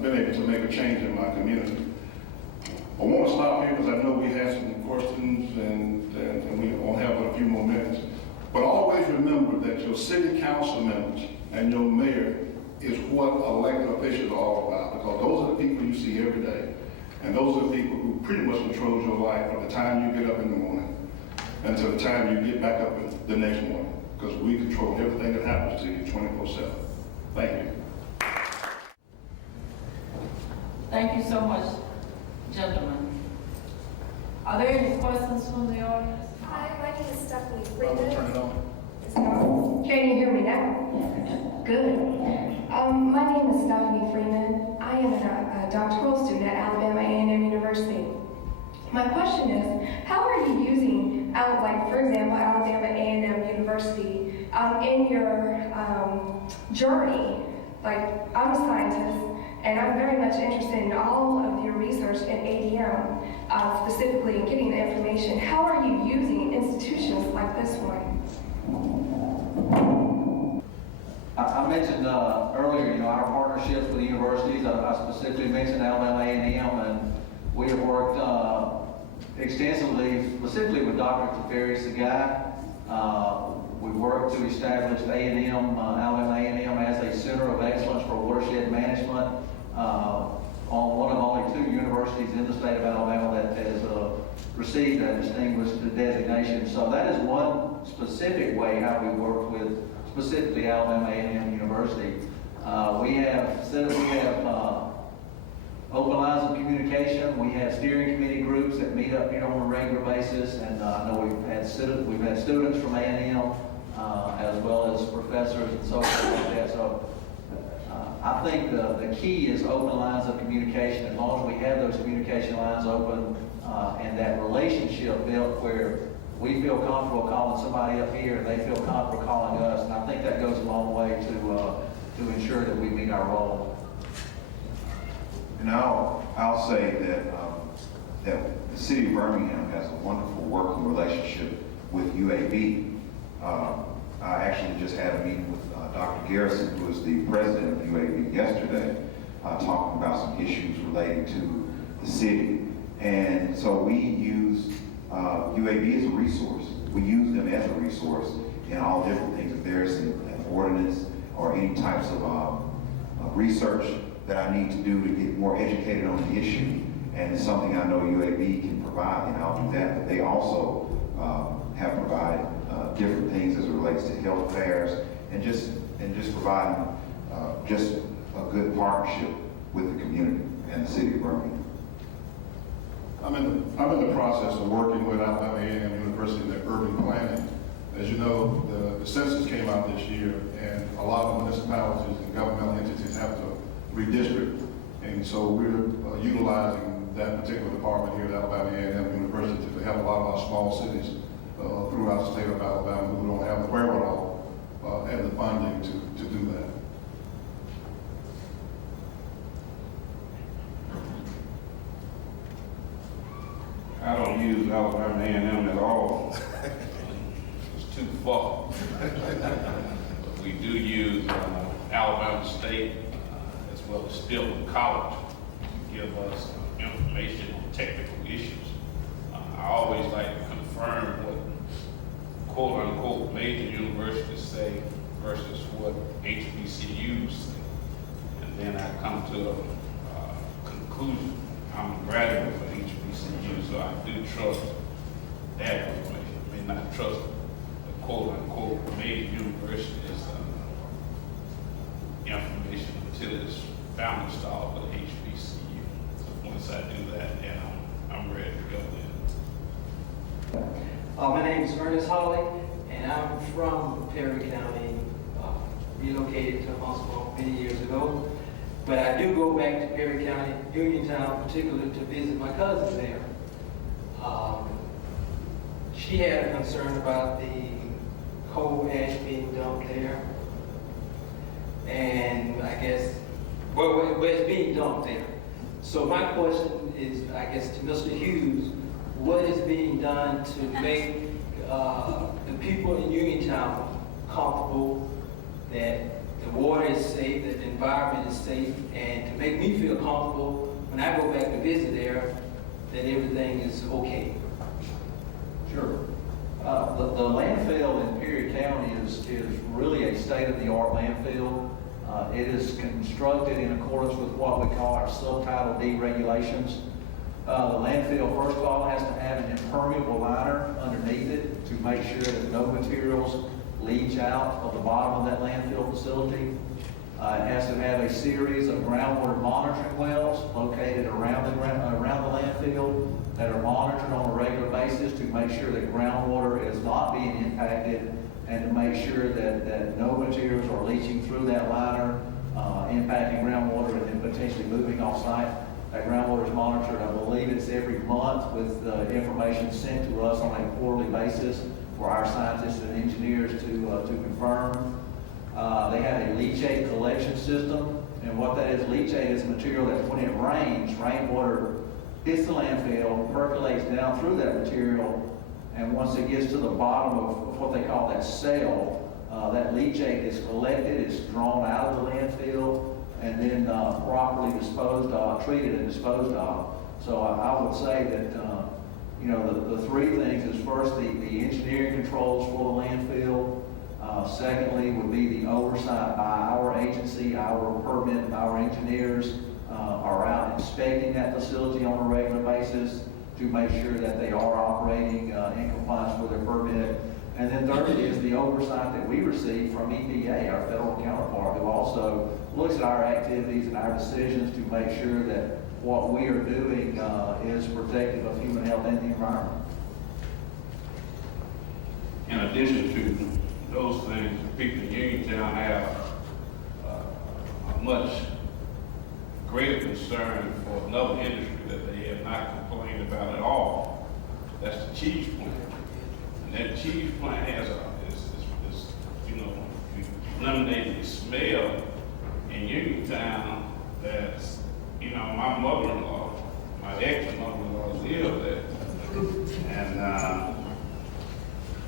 been able to make a change in my community. I want to stop here because I know we have some questions and we only have a few more minutes. But always remember that your city council members and your mayor is what elected officials are all about. Because those are the people you see every day. And those are the people who pretty much control your life from the time you get up in the morning until the time you get back up the next morning. Because we control everything that happens to you 24/7. Thank you. Thank you so much, gentlemen. Are there any questions from the audience? Hi, my name is Stephanie Turn Freeman. it on. Is it on? Can you hear me now? Good. My name is Stephanie Freeman. I am a doctoral student at Alabama A&M University. My question is, how are you using, like for example, Alabama A&M University in your journey? Like, I'm a scientist, And I'm very much interested in all of your research in ADM, specifically in getting the information. How are you using institutions like this one? I mentioned earlier, our partnerships with the universities. I specifically mentioned Alabama A&M, and we have worked extensively, specifically with Dr. Teferi Sagai. We worked to establish A&M, Alabama A&M as a center of excellence for watershed management on one of only 2 universities in the state of Alabama that has received a distinguished designation. So that is one specific way how we work with specifically Alabama A&M University. We have open lines of communication. We have steering committee groups that meet up here on a regular basis, and I know we've had students from A&M as well as professors and so forth like that. So I think the key is open lines of communication. As long as we have those communication lines open and that relationship built where we feel comfortable calling somebody up here and they feel comfortable calling us, and I think that goes a long way to ensure that we meet our role. And I'll say that that the city of Birmingham has a wonderful working relationship with UAB. I actually just had a meeting with Dr. Garrison, who is the president of UAB yesterday, talking about some issues relating to the city. And so we use UAB as a resource. We use them as a resource in all different things. If there's an ordinance or any types of research that I need to do to get more educated on the issue, and it's something I know UAB can provide, and I'll do that. But they also have provided different things as it relates to health fairs and just providing just a good partnership with the community and the city of Birmingham. I'm in the process of working with Alabama A&M University in their urban planning. As you know, the census came out this year, and a lot of municipalities and governmental entities have to redistrict. And so we're utilizing that particular department here at Alabama A&M University to help a lot of our small cities throughout the state of Alabama who don't have the wherewithal and the funding to do that. I don't use Alabama A&M at all. It's too far. But we do use Alabama State as well as Stillman College to give us information on technical issues. I always like to confirm what quote-unquote major universities say versus what HBCUs say. And then I come to a conclusion. I'm a graduate of HBCU, so I do trust that information. I may not trust the quote-unquote major universities information until it's found installed with HBCU. So once I do that, then I'm ready to go then. My name is Ernest Hawley, and I'm from Perry County, relocated to Huntsville many years ago. But I do go back to Perry County, Uniontown, particularly to visit my cousin there. She had a concern about the coal ash being dumped there. And I guess, well, it's being dumped there. So my question is, I guess, to Mr. Hughes, what is being done to make the people in Uniontown comfortable that the water is safe, that the environment is safe, and to make me feel comfortable when I go back to visit there, that everything is okay? Sure. The landfill in Perry County is really a state-of-the-art landfill. It is constructed in accordance with what we call our Subtitle D regulations. The landfill, first of all, has to have an impermeable liner underneath it to make sure that no materials leach out of the bottom of that landfill facility. It has to have a series of groundwater monitoring wells located around the landfill that are monitored on a regular basis to make sure that groundwater is not being impacted and to make sure that no materials are leaching through that liner, impacting groundwater and then potentially moving off-site. That groundwater is monitored, I believe it's every month, with information sent to us on a quarterly basis for our scientists and engineers to confirm. They have a leachate collection system And what that is, leachate is material that when it rains, rainwater hits the landfill, percolates down through that material, and once it gets to the bottom of what they call that cell, that leachate is collected, it's drawn out of the landfill, and then properly disposed of, treated and disposed of. So I would say that, you know, the three things is first, the engineering controls for the landfill. Secondly, would be the oversight by our agency, our engineers are out inspecting that facility on a regular basis to make sure that they are operating in compliance with their permit. And then thirdly is the oversight that we receive from EPA, our federal counterpart, who also looks at our activities and our decisions to make sure that what we are doing is protective of human health and the environment. In addition to those things, the people in Uniontown have a much greater concern for another industry that they have not complained about at all. That's the cheese plant. And that cheese plant has is you know, eliminating the smell in Uniontown that's, you know, my mother-in-law, my ex-mother-in-law lives there. And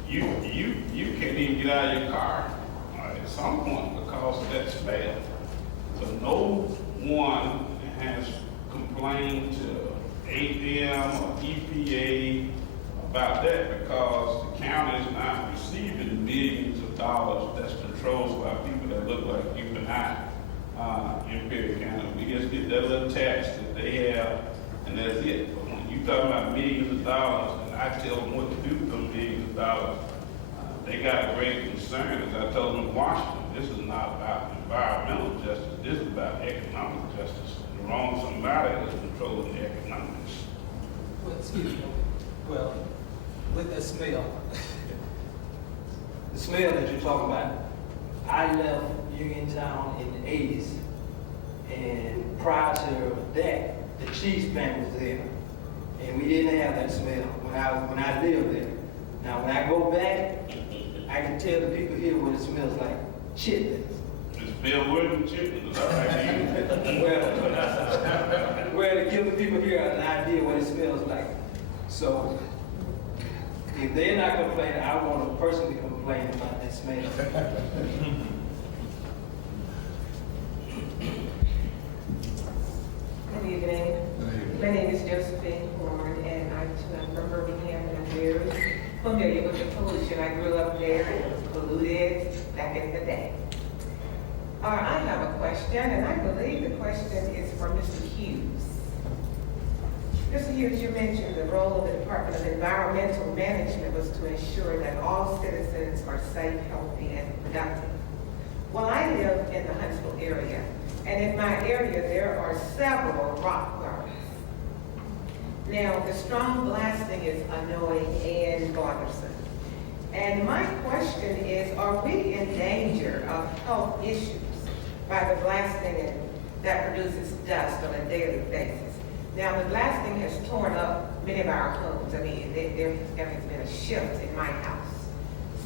you can't even get out of your car at some point because of that smell. So no one has complained to APM or EPA about that because the county is not receiving millions of dollars that's controlled by people that look like you and I in Perry County. We just get that little tax that they have, and that's it. But when you talk about millions of dollars, and I tell them what to do with those millions of dollars, they got great concern. As I told them in Washington, this is not about environmental justice, this is about economic justice. The wrong somebody is controlling the economics. Well, excuse me. Well, with the smell, the smell that you're talking about, I left Uniontown in the 80s, and prior to that, the cheese plant was there, and we didn't have that smell when I lived there. Now, when I go back, I can tell the people here what it smells like. Chitlins. It's Bill Williams chitlins, all right? Well, to give the people here an idea what it smells like. So, if they're not complaining, I want to personally complain about that smell. Good evening. My name is Josephine Horn, and I'm from Birmingham, and I'm very familiar with the pollution. I grew up there, and it was polluted back in the day. I have a question, and I believe the question is for Mr. Hughes. Mr. Hughes, you mentioned the role of the Department of Environmental Management was to ensure that all citizens are safe, healthy, and productive. Well, I live in the Huntsville area, and in my area there are several rock gardens. Now, the strong blasting is annoying and bothersome. And my question is, are we in danger of health issues by the blasting that produces dust on a daily basis? Now, the blasting has torn up many of our homes. I mean, there has been a shift in my house.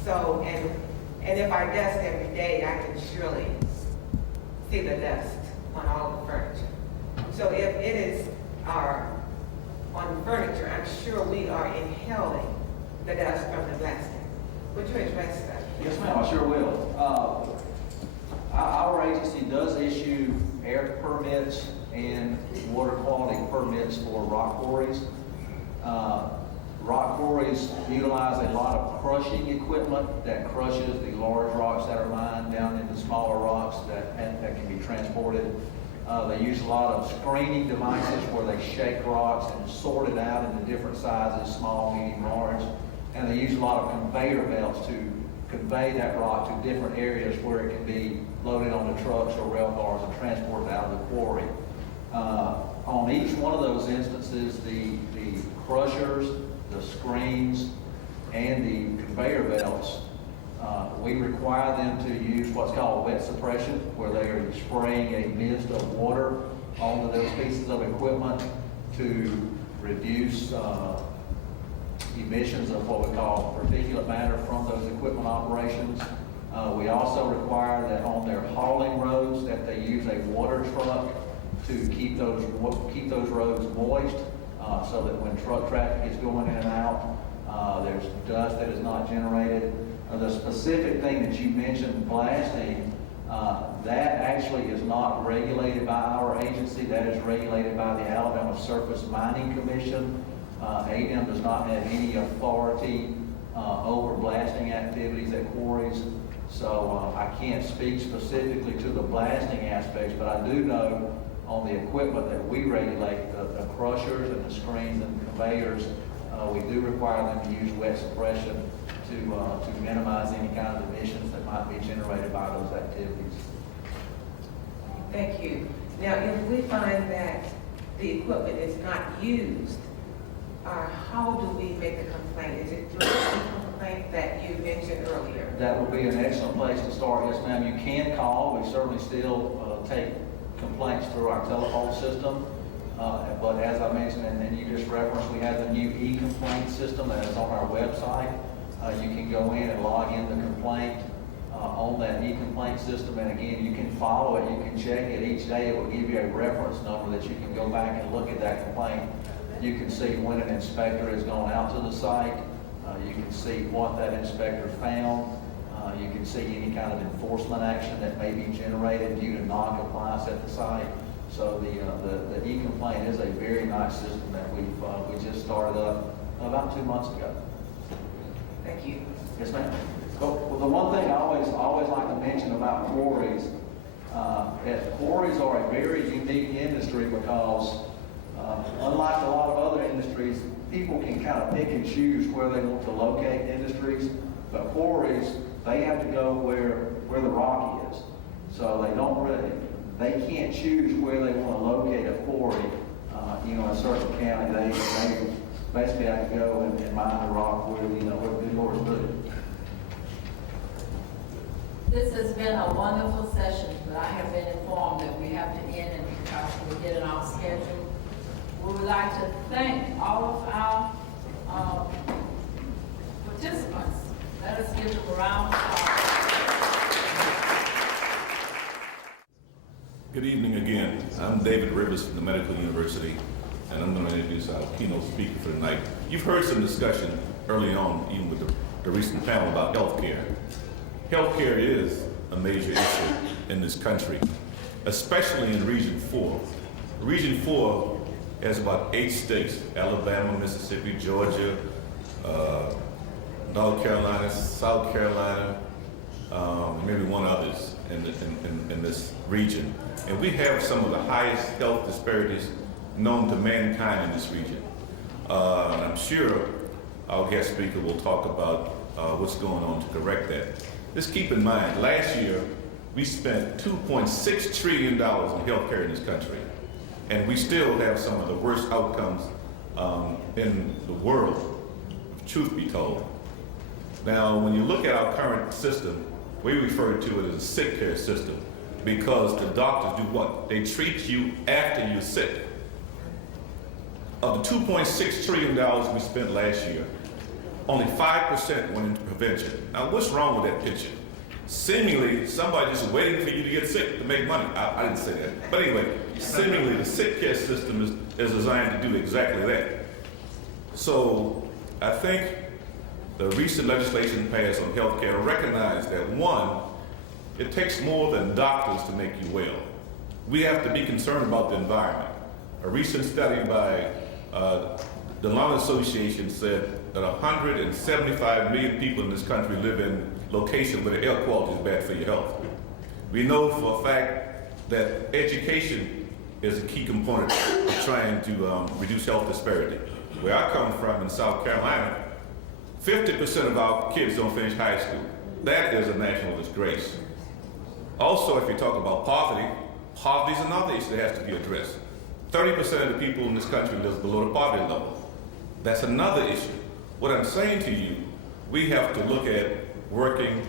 So, and if I dust every day, I can surely see the dust on all the furniture. So if it is on the furniture, I'm sure we are inhaling the dust from the blasting. Would you address that? Yes, ma'am, I sure will. Our agency does issue air permits and water quality permits for rock quarries. Rock quarries utilize a lot of crushing equipment that crushes the large rocks that are mined down into smaller rocks that can be transported. They use a lot of screening devices where they shake rocks and sort it out into different sizes, small, medium, large. And they use a lot of conveyor belts to convey that rock to different areas where it can be loaded onto trucks or rail cars and transported out of the quarry. On each one of those instances, the crushers, the screens, and the conveyor belts, we require them to use what's called wet suppression, where they are spraying a mist of water onto those pieces of equipment to reduce emissions of what we call particulate matter from those equipment operations. We also require that on their hauling roads that they use a water truck to keep those roads moist, so that when truck traffic is going in and out, there's dust that is not generated. The specific thing that you mentioned, blasting, that actually is not regulated by our agency. That is regulated by the Alabama Surface Mining Commission. ADEM does not have any authority over blasting activities at quarries. So I can't speak specifically to the blasting aspects, but I do know on the equipment that we regulate, the crushers and the screens and conveyors, we do require them to use wet suppression to minimize any kind of emissions that might be generated by those activities. Thank you. Now, if we find that the equipment is not used, how do we make a complaint? Is it through the complaint that you mentioned earlier? That would be an excellent place to start. Yes, ma'am. You can call. We certainly still take complaints through our telephone system. But as I mentioned, and then you just referenced, we have the new e-complaint system that is on our website. You can go in and log in the complaint on that e-complaint system, and again, you can follow it, you can check it each day. It will give you a reference number that you can go back and look at that complaint. You can see when an inspector has gone out to the site. You can see what that inspector found. You can see any kind of enforcement action that may be generated due to non-compliance at the site. So the e-complaint is a very nice system that we just started up about 2 months ago. Thank you. Yes, ma'am. Well, the one thing I always like to mention about quarries, quarries are a very unique industry because unlike a lot of other industries, people can kind of pick and choose where they want to locate industries, but quarries, they have to go where the rock is. So they can't choose where they want to locate a quarry. In a certain county, they basically have to go and mine the rock where the good Lord's put it. This has been a wonderful session, but I have been informed that we have to end and because we're getting off schedule. We would like to thank all of our participants. Let us give them a round of applause. Good evening again. I'm David Rivers from the Medical University, and I'm going to introduce our keynote speaker for tonight. You've heard some discussion early on, even with the recent panel, about healthcare. Healthcare is a major issue in this country, especially in Region 4. Region 4 has about 8 states: Alabama, Mississippi, Georgia, North Carolina, South Carolina, maybe one others in this region. And we have some of the highest health disparities known to mankind in this region. I'm sure our guest speaker will talk about what's going on to correct that. Just keep in mind, last year we spent $2.6 trillion in healthcare in this country, and we still have some of the worst outcomes in the world, if truth be told. Now, when you look at our current system, we refer to it as a sick care system because the doctors do what? They treat you after you're sick. Of the $2.6 trillion we spent last year, only 5% went into prevention. Now, what's wrong with that picture? Seemingly, somebody's just waiting for you to get sick to make money. I didn't say that. But anyway, seemingly the sick care system is designed to do exactly that. So I think the recent legislation passed on health care recognized that, one, it takes more than doctors to make you well. We have to be concerned about the environment. A recent study by the Lung Association said that 175 million people in this country live in locations where the air quality is bad for your health. We know for a fact that education is a key component of trying to reduce health disparity. Where I come from in South Carolina, 50% of our kids don't finish high school. That is a national disgrace. Also, if you talk about poverty, poverty is another issue that has to be addressed. 30% of the people in this country live below the poverty level. That's another issue. What I'm saying to you, we have to look at working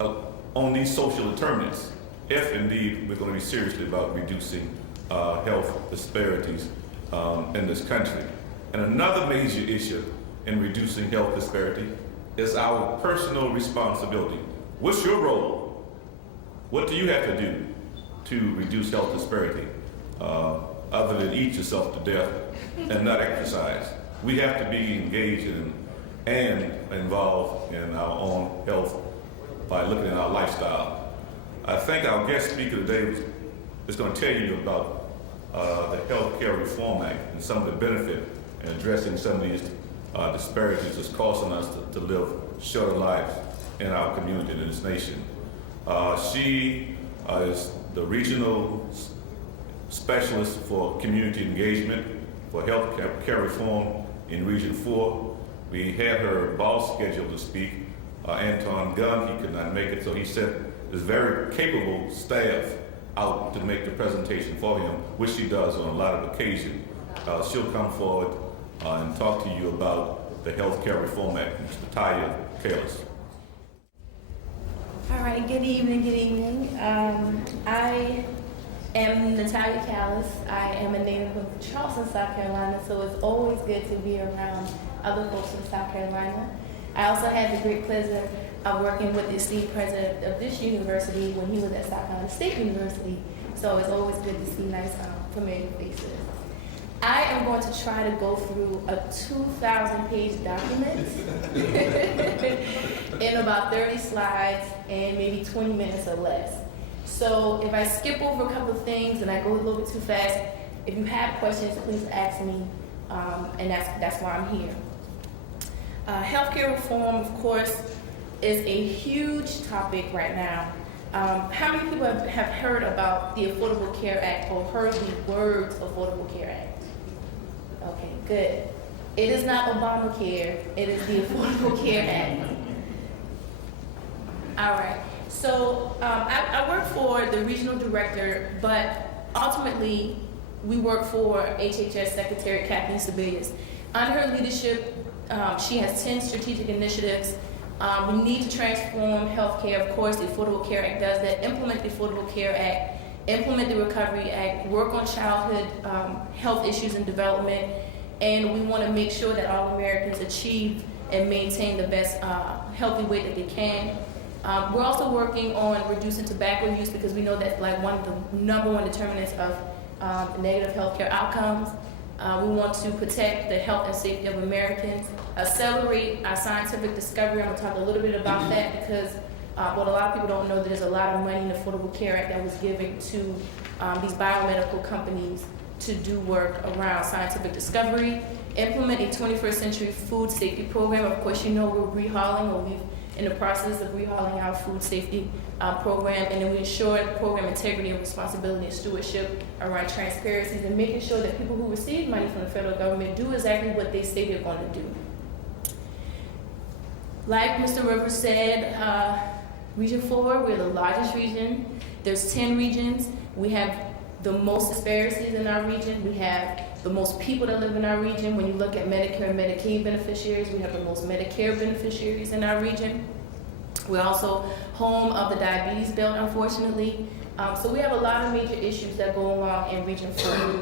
on these social determinants if indeed we're going to be seriously about reducing health disparities in this country. And another major issue in reducing health disparity is our personal responsibility. What's your role? What do you have to do to reduce health disparity, other than eat yourself to death and not exercise. We have to be engaged in and involved in our own health by looking at our lifestyle. I think our guest speaker today is going to tell you about the Health Care Reform Act and some of the benefit in addressing some of these disparities that's causing us to live shorter lives in our community and in this nation. She is the regional specialist for community engagement for health care reform in Region 4. We had her boss scheduled to speak, Anton Gunn. He could not make it, so he sent his very capable staff out to make the presentation for him, which she does on a lot of occasions. She'll come forward and talk to you about the Health Care Reform Act. Mr. Taya Kalis. All right, good evening. I am Natalia Callis. I am a native of Charleston, South Carolina, so it's always good to be around other folks in South Carolina. I also had the great pleasure of working with the esteemed president of this university when he was at South Carolina State University, so it's always good to see nice familiar faces. I am going to try to go through a 2,000-page document in about 30 slides and maybe 20 minutes or less. So if I skip over a couple of things and I go a little bit too fast, if you have questions, please ask me, and that's why I'm here. Healthcare reform, of course, is a huge topic right now. How many people have heard about the Affordable Care Act or heard the words Affordable Care Act? Okay, good. It is not Obamacare, it is the Affordable Care Act. All right, so I work for the regional director, but ultimately we work for HHS Secretary Kathleen Sebelius. Under her leadership, she has 10 strategic initiatives. We need to transform healthcare. Of course, the Affordable Care Act does that. Implement the Affordable Care Act, implement the Recovery Act, work on childhood health issues and development, and we want to make sure that all Americans achieve and maintain the best healthy weight that they can. We're also working on reducing tobacco use because we know that's like one of the number one determinants of negative healthcare outcomes. We want to protect the health and safety of Americans, accelerate our scientific discovery. I'm going to talk a little bit about that because what a lot of people don't know, that there's a lot of money in the Affordable Care Act that was given to these biomedical companies to do work around scientific discovery. Implement a 21st century food safety program. Of course, you know we're rehauling, or we've in the process of rehauling our food safety program, and then we ensure program integrity and responsibility and stewardship around transparencies and making sure that people who receive money from the federal government do exactly what they say they're going to do. Like Mr. Rivers said, Region 4, we're the largest region. There's 10 regions. We have the most disparities in our region. We have the most people that live in our region. When you look at Medicare and Medicaid beneficiaries, we have the most Medicare beneficiaries in our region. We're also home of the diabetes belt, unfortunately. So we have a lot of major issues that go along in Region 4.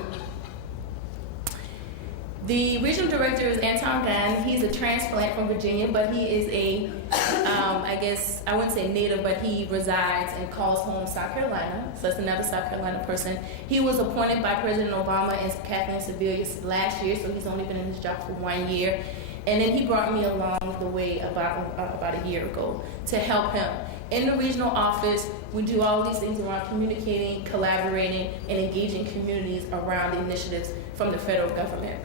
The regional director is Anton Gunn. He's a transplant from Virginia, but he is a, I guess, I wouldn't say native, but he resides and calls home South Carolina. So that's another South Carolina person. He was appointed by President Obama and Kathleen Sebelius last year, so he's only been in his job for 1 year. And then he brought me along the way about a year ago to help him. In the regional office, we do all these things around communicating, collaborating, and engaging communities around the initiatives from the federal government.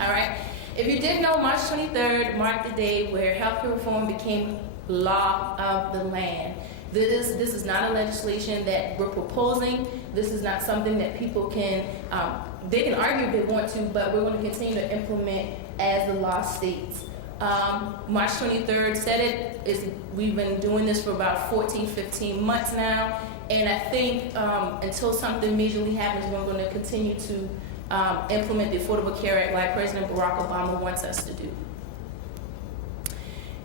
All right. If you didn't know, March 23rd marked the day where healthcare reform became law of the land. This is not a legislation that we're proposing. This is not something that people can, they can argue if they want to, but we're going to continue to implement as the law states. March 23rd said it. We've been doing this for about 14, 15 months now, and I think until something majorly happens, we're going to continue to implement the Affordable Care Act like President Barack Obama wants us to do.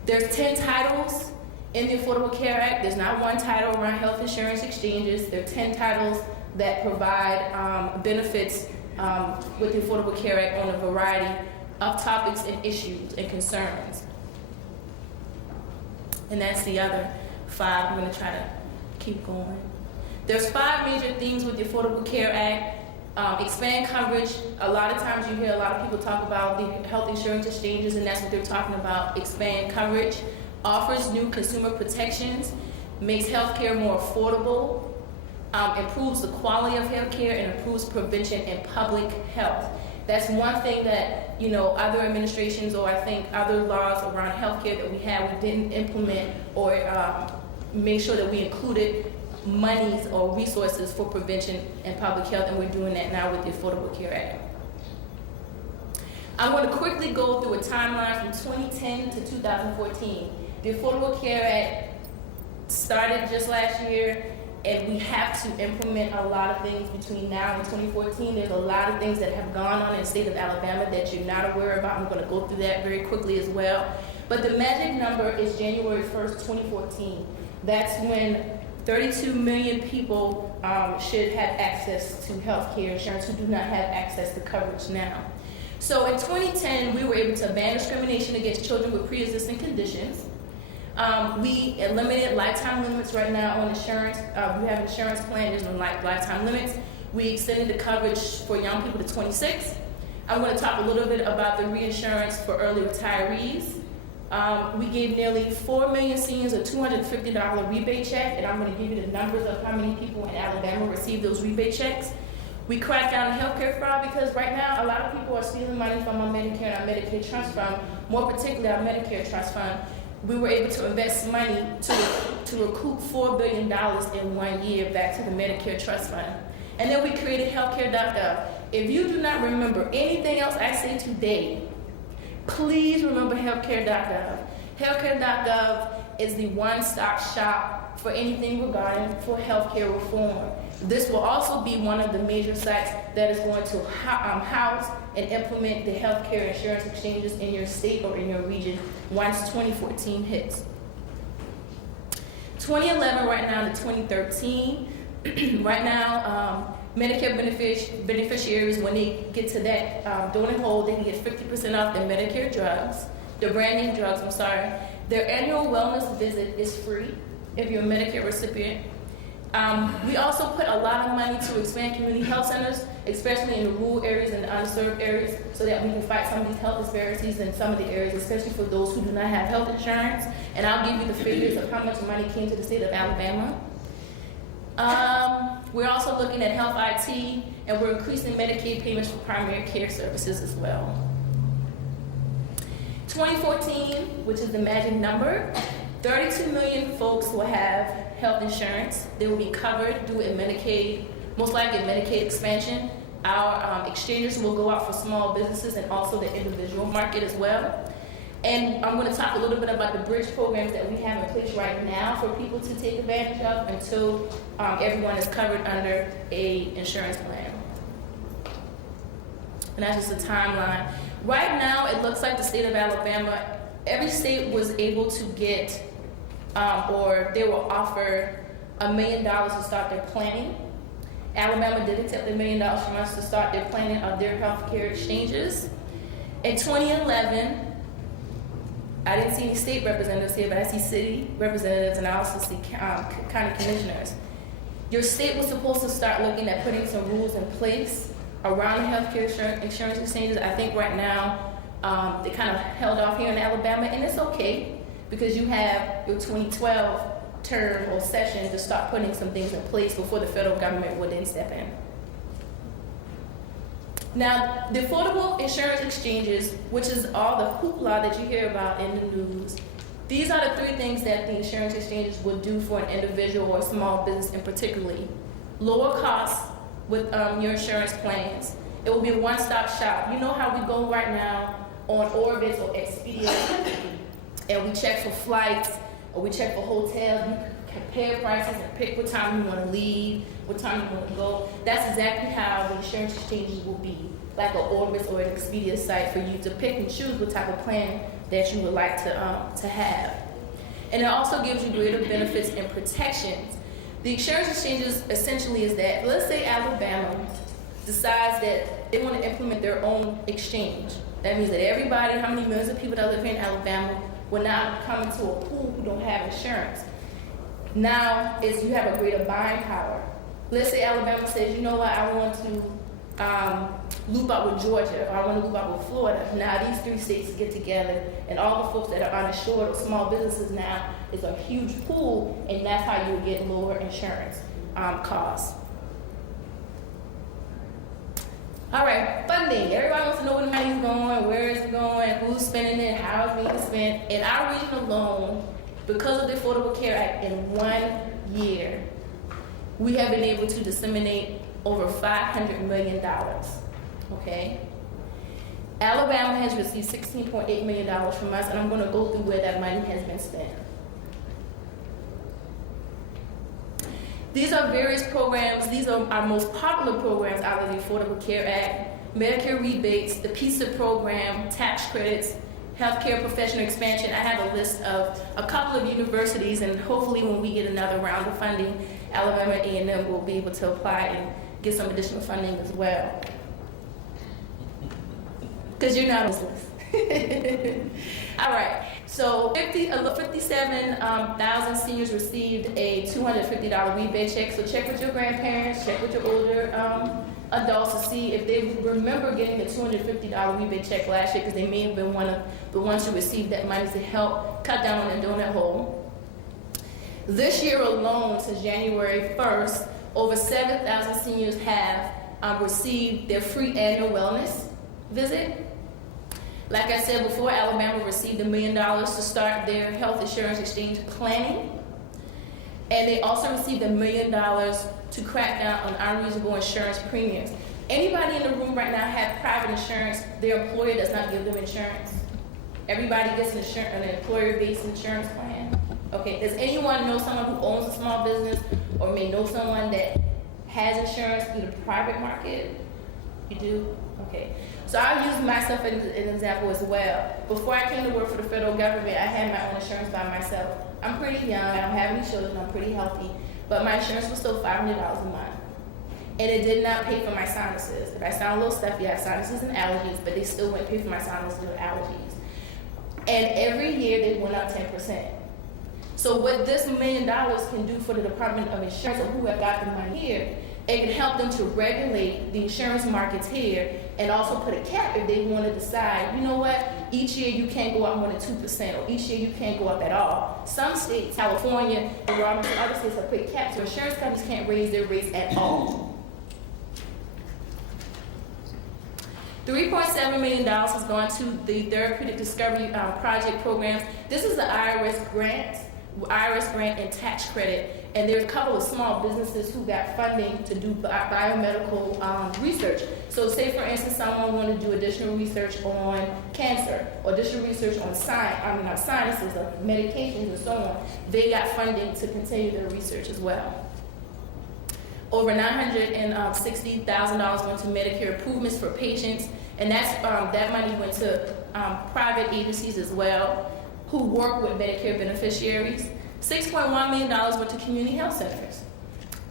There's 10 titles in the Affordable Care Act. There's not one title around health insurance exchanges. There are 10 titles that provide benefits with the Affordable Care Act on a variety of topics and issues and concerns. And that's the other 5. I'm going to try to keep going. There's 5 major themes with the Affordable Care Act. Expand coverage. A lot of times you hear a lot of people talk about the health insurance exchanges, and that's what they're talking about. Expand coverage. Offers new consumer protections. Makes healthcare more affordable. Improves the quality of healthcare and improves prevention and public health. That's one thing that, you know, other administrations or I think other laws around healthcare that we didn't implement or make sure that we included monies or resources for prevention and public health, and we're doing that now with the Affordable Care Act. I'm going to quickly go through a timeline from 2010 to 2014. The Affordable Care Act started just last year, and we have to implement a lot of things between now and 2014. There's a lot of things that have gone on in the state of Alabama that you're not aware about. I'm going to go through that very quickly as well. But the magic number is January 1st, 2014. That's when 32 million people should have access to health care insurance who do not have access to coverage now. So in 2010, we were able to ban discrimination against children with pre-existing conditions. We eliminated lifetime limits right now on insurance. We have an insurance plan, there's no lifetime limits. We extended the coverage for young people to 26. I'm going to talk a little bit about the reinsurance for early retirees. We gave nearly 4 million seniors a $250 rebate check, and I'm going to give you the numbers of how many people in Alabama received those rebate checks. We cracked down on healthcare fraud because right now a lot of people are stealing money from our Medicare and our Medicaid trust fund, more particularly our Medicare trust fund. We were able to invest money to recoup $4 billion in 1 year back to the Medicare trust fund. And then we created healthcare.gov. If you do not remember anything else I say today, please remember healthcare.gov. Healthcare.gov is the one-stop shop for anything regarding for healthcare reform. This will also be one of the major sites that is going to house and implement the healthcare insurance exchanges in your state or in your region once 2014 hits. 2011 right now to 2013, right now Medicare beneficiaries, when they get to that donut hole, they can get 50% off their Medicare drugs, their brand name drugs, I'm sorry. Their annual wellness visit is free if you're a Medicare recipient. We also put a lot of money to expand community health centers, especially in the rural areas and the underserved areas, so that we can fight some of these health disparities in some of the areas, especially for those who do not have health insurance. And I'll give you the figures of how much money came to the state of Alabama. We're also looking at health IT, and we're increasing Medicaid payments for primary care services as well. 2014, which is the magic number, 32 million folks will have health insurance. They will be covered through a Medicaid, most likely a Medicaid expansion. Our exchanges will go out for small businesses and also the individual market as well. And I'm going to talk a little bit about the bridge programs that we have in place right now for people to take advantage of until everyone is covered under a insurance plan. And that's just a timeline. Right now, it looks like the state of Alabama, every state was able to get or they were offered $1 million to start their planning. Alabama did accept $1 million from us to start their planning of their healthcare exchanges. In 2011, I didn't see any state representatives here, but I see city representatives and I also see county commissioners. Your state was supposed to start looking at putting some rules in place around the healthcare insurance exchanges. I think right now they kind of held off here in Alabama, and it's okay because you have your 2012 term or session to start putting some things in place before the federal government would then step in. Now, the affordable insurance exchanges, which is all the hoopla that you hear about in the news, these are the 3 things that the insurance exchanges would do for an individual or small business in particular. Lower costs with your insurance plans. It will be a one-stop shop. You know how we go right now on Orbitz or Expedia, and we check for flights, or we check for hotels, you compare prices and pick what time you want to leave, what time you want to go. That's exactly how the insurance exchanges will be, like an Orbitz or an Expedia site for you to pick and choose what type of plan that you would like to have. And it also gives you greater benefits and protections. The insurance exchanges essentially is that, let's say Alabama decides that they want to implement their own exchange. That means that everybody, how many millions of people that live here in Alabama, will now come into a pool who don't have insurance. Now you have a greater buying power. Let's say Alabama says, you know what, I want to loop up with Georgia, or I want to loop up with Florida. Now these 3 states get together, and all the folks that are uninsured or small businesses now is a huge pool, and that's how you get lower insurance costs. All right, funding. Everybody wants to know where the money's going, where is it going, who's spending it, how it's being spent. In our region alone, because of the Affordable Care Act, in 1 year, we have been able to disseminate over $500 million, okay? Alabama has received $16.8 million from us, and I'm gonna go through where that money has been spent. These are various programs. These are our most popular programs out of the Affordable Care Act: Medicare rebates, the PISA program, tax credits, healthcare professional expansion. I have a list of a couple of universities, and hopefully when we get another round of funding, Alabama A&M will be able to apply and get some additional funding as well. Because you're not useless. All right. So 57,000 seniors received a $250 rebate check. So check with your grandparents, check with your older adults to see if they remember getting a $250 rebate check last year, because they may have been one of the ones who received that money to help cut down on the donut hole. This year alone, since January 1st, over 7,000 seniors have received their free annual wellness visit. Like I said before, Alabama received $1 million to start their health insurance exchange planning. And they also received $1 million to crack down on unreasonable insurance premiums. Anybody in the room right now have private insurance? Their employer does not give them insurance. Everybody gets an employer-based insurance plan. Okay, does anyone know someone who owns a small business or may know someone that has insurance through the private market? You do? Okay. So I'll use myself as an example as well. Before I came to work for the federal government, I had my own insurance by myself. I'm pretty young, I don't have any children, I'm pretty healthy, but my insurance was still $500 a month. And it did not pay for my sinuses. If I sound a little stuffy, I have sinuses and allergies, but they still wouldn't pay for my sinuses and allergies. And every year they went up 10%. So what this $1 million can do for the Department of Insurance, or who have got the money here, it can help them to regulate the insurance markets here and also put a cap if they want to decide, you know what, each year you can't go up more than 2%, or each year you can't go up at all. Some states, California, and other states have put caps, so insurance companies can't raise their rates at all. $3.7 million has gone to the Therapeutic Discovery Project programs. This is the IRS grant and tax credit. And there's a couple of small businesses who got funding to do biomedical research. So say, for instance, someone wanted to do additional research on cancer, or additional research on sinuses, or medications, and so on. They got funding to continue their research as well. Over $960,000 went to Medicare improvements for patients, and that money went to private agencies as well who work with Medicare beneficiaries. $6.1 million went to community health centers.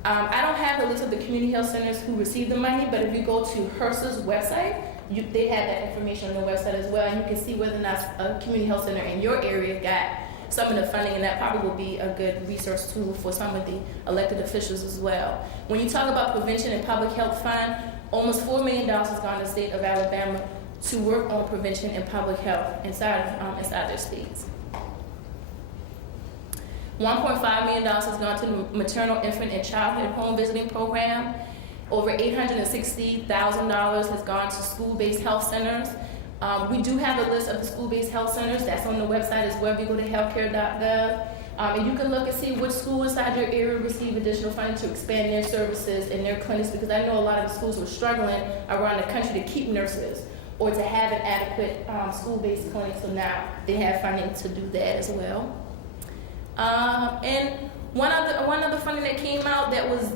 I don't have the list of the community health centers who received the money, but if you go to HRSA's website, they have that information on their website as well, and you can see whether or not a community health center in your area got some of the funding, and that probably will be a good resource tool for some of the elected officials as well. When you talk about prevention and public health fund, almost $4 million has gone to the state of Alabama to work on prevention and public health inside their states. $1.5 million has gone to the maternal, infant, and childhood home visiting program. Over $860,000 has gone to school-based health centers. We do have a list of the school-based health centers. That's on the website as well. If you go to healthcare.gov, and you can look and see which school inside your area received additional funding to expand their services and their clinics, because I know a lot of the schools were struggling around the country to keep nurses or to have an adequate school-based clinic. So now they have funding to do that as well. And one other funding that came out that was,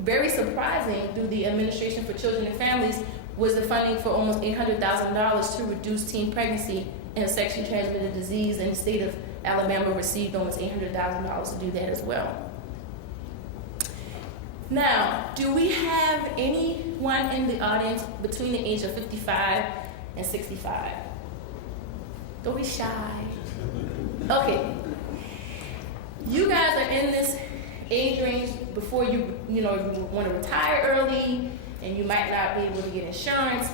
very surprising through the Administration for Children and Families was the funding for almost $800,000 to reduce teen pregnancy and sexually transmitted disease, and the state of Alabama received almost $800,000 to do that as well. Now, do we have anyone in the audience between the age of 55 and 65? Don't be shy. Okay. You guys age range before you want to retire early, and you might not be able to get insurance.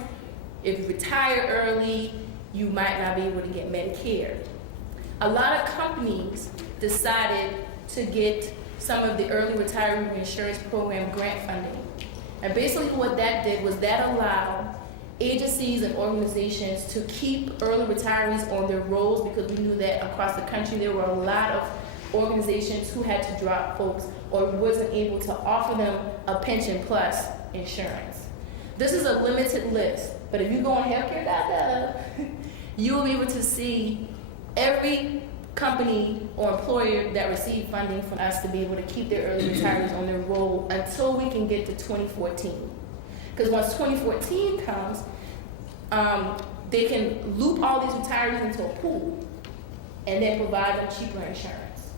If you retire early, you might not be able to get Medicare. A lot of companies decided to get some of the early retiree insurance program grant funding. And basically what that did was that allowed agencies and organizations to keep early retirees on their rolls, because we knew that across the country there were a lot of organizations who had to drop folks or wasn't able to offer them a pension plus insurance. This is a limited list, but if you go on healthcare.gov, you will be able to see every company or employer that received funding from us to be able to keep their early retirees on their roll until we can get to 2014. Because once 2014 comes, they can loop all these retirees into a pool and then provide them cheaper insurance.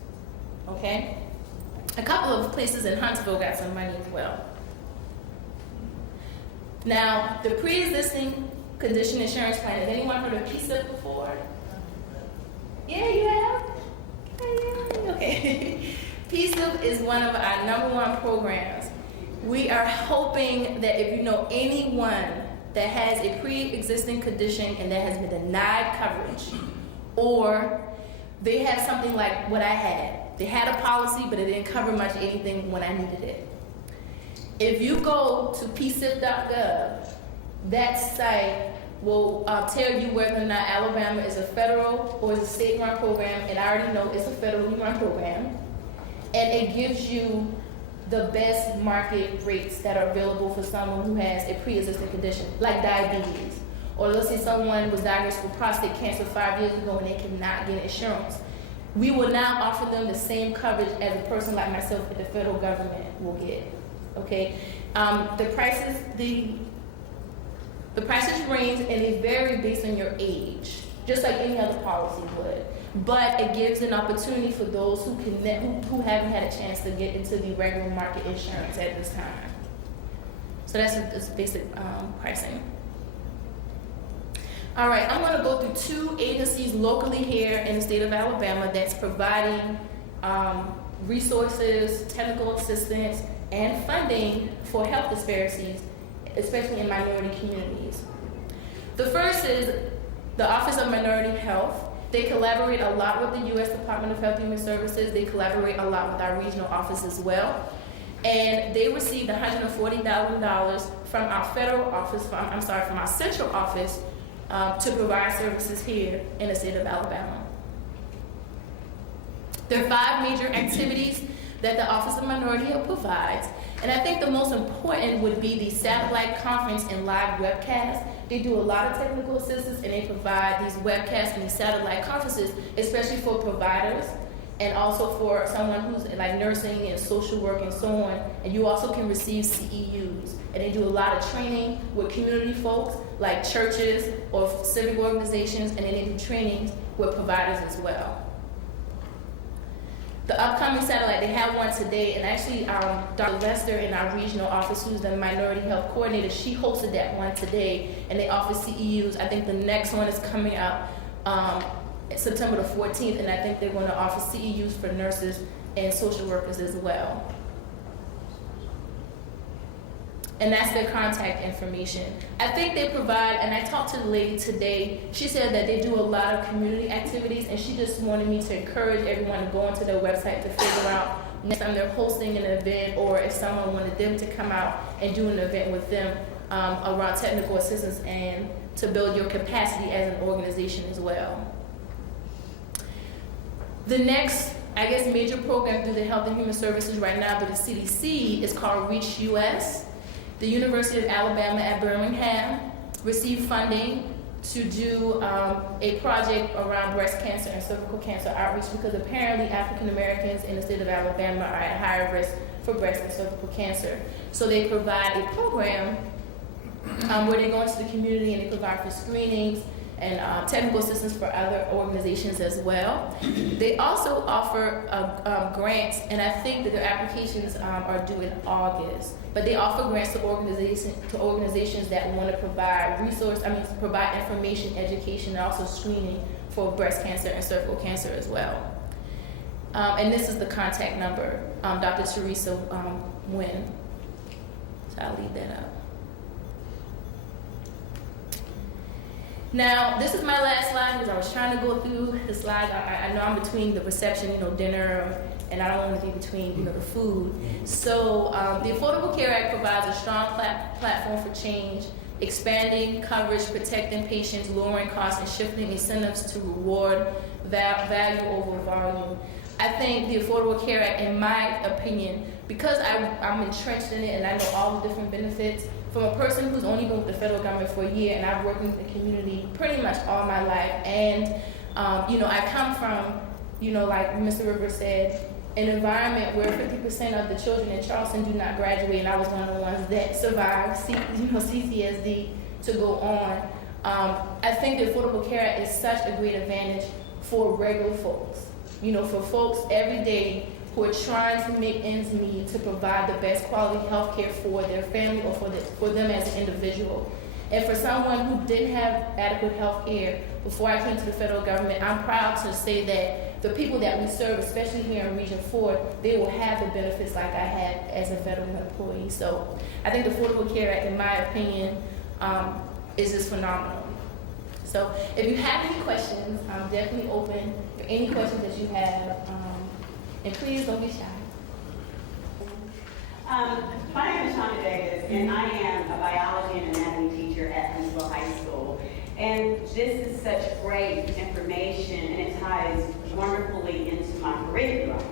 Okay? A couple of places in Huntsville got some money as well. Now, the pre-existing condition insurance plan, has anyone heard of PSIP before? Yeah, you have? Yeah, okay. PSIP is one of our #1 programs. We are hoping that if you know anyone that has a pre-existing condition and that has been denied coverage, or they have something like what I had. They had a policy, but it didn't cover much anything when I needed it. If you go to psip.gov, that site will tell you whether or not Alabama is a federal or is a state-run program, and I already know it's a federally run program, and it gives you the best market rates that are available for someone who has a pre-existing condition, like diabetes, or let's say someone was diagnosed with prostate cancer 5 years ago and they cannot get insurance. We will now offer them the same coverage as a person like myself that the federal government will get. Okay, the prices range and they vary based on your age, just like any other policy would. But it gives an opportunity for those who haven't had a chance to get into the regular market insurance at this time. So that's basic pricing. All right, I'm going to go through 2 agencies locally here in the state of Alabama that's providing resources, technical assistance, and funding for health disparities, especially in minority communities. The first is the Office of Minority Health. They collaborate a lot with the U.S. Department of Health and Human Services. They collaborate a lot with our regional office as well. And they received $140,000 from our federal office, from our central office, to provide services here in the state of Alabama. There are 5 major activities that the Office of Minority Health provides. And I think the most important would be the satellite conference and live webcast. They do a lot of technical assistance and they provide these webcasts and these satellite conferences, especially for providers and also for someone who's like nursing and social work and so on. And you also can receive CEUs. And they do a lot of training with community folks like churches or civic organizations, and then they do trainings with providers as well. The upcoming satellite, they have one today, and actually Dr. Lester in our regional office, who's the minority health coordinator, she hosted that one today, and they offer CEUs. I think the next one is coming out September the 14th, and I think they're going to offer CEUs for nurses and social workers as well. And that's their contact information. I think they provide, and I talked to the lady today, she said that they do a lot of community activities, and she just wanted me to encourage everyone to go onto their website to figure out next time they're hosting an event, or if someone wanted them to come out and do an event with them around technical assistance and to build your capacity as an organization as well. The next, I guess, major program through the Health and Human Services right now through the CDC is called Reach US. The University of Alabama at Birmingham received funding to do a project around breast cancer and cervical cancer outreach, because apparently African Americans in the state of Alabama are at higher risk for breast and cervical cancer. So they provide a program where they go into the community and they provide for screenings and technical assistance for other organizations as well. They also offer grants, and I think that their applications are due in August. But they offer grants to organizations that want to provide provide information, education, and also screening for breast cancer and cervical cancer as well. And this is the contact number, Dr. Teresa Nguyen. So I'll leave that up. Now, this is my last slide because I was trying to go through the slides. I know I'm between the reception, dinner, and I don't want to be between, the food. So the Affordable Care Act provides a strong platform for change, expanding coverage, protecting patients, lowering costs, and shifting incentives to reward value over volume. I think the Affordable Care Act, in my opinion, because I'm entrenched in it and I know all the different benefits, from a person who's only been with the federal government for a year and I've worked in the community pretty much all my life, and I come from, like Mr. Rivers said, an environment where 50% of the children in Charleston do not graduate, and I was one of the ones that survived CCSD to go on. I think the Affordable Care Act is such a great advantage for regular folks, for folks every day who are trying to make ends meet to provide the best quality health care for their family or for them as an individual. And for someone who didn't have adequate health care before I came to the federal government, I'm proud to say that the people that we serve, especially here in Region 4, they will have the benefits like I had as a federal employee. So I think the Affordable Care Act, in my opinion, is just phenomenal. So if you have any questions, I'm definitely open for any questions that you have. And please don't be shy. My name is Anton J, and I am a biology and anatomy teacher at Huntsville High School. And this is such great information, and it ties wonderfully into my curriculum.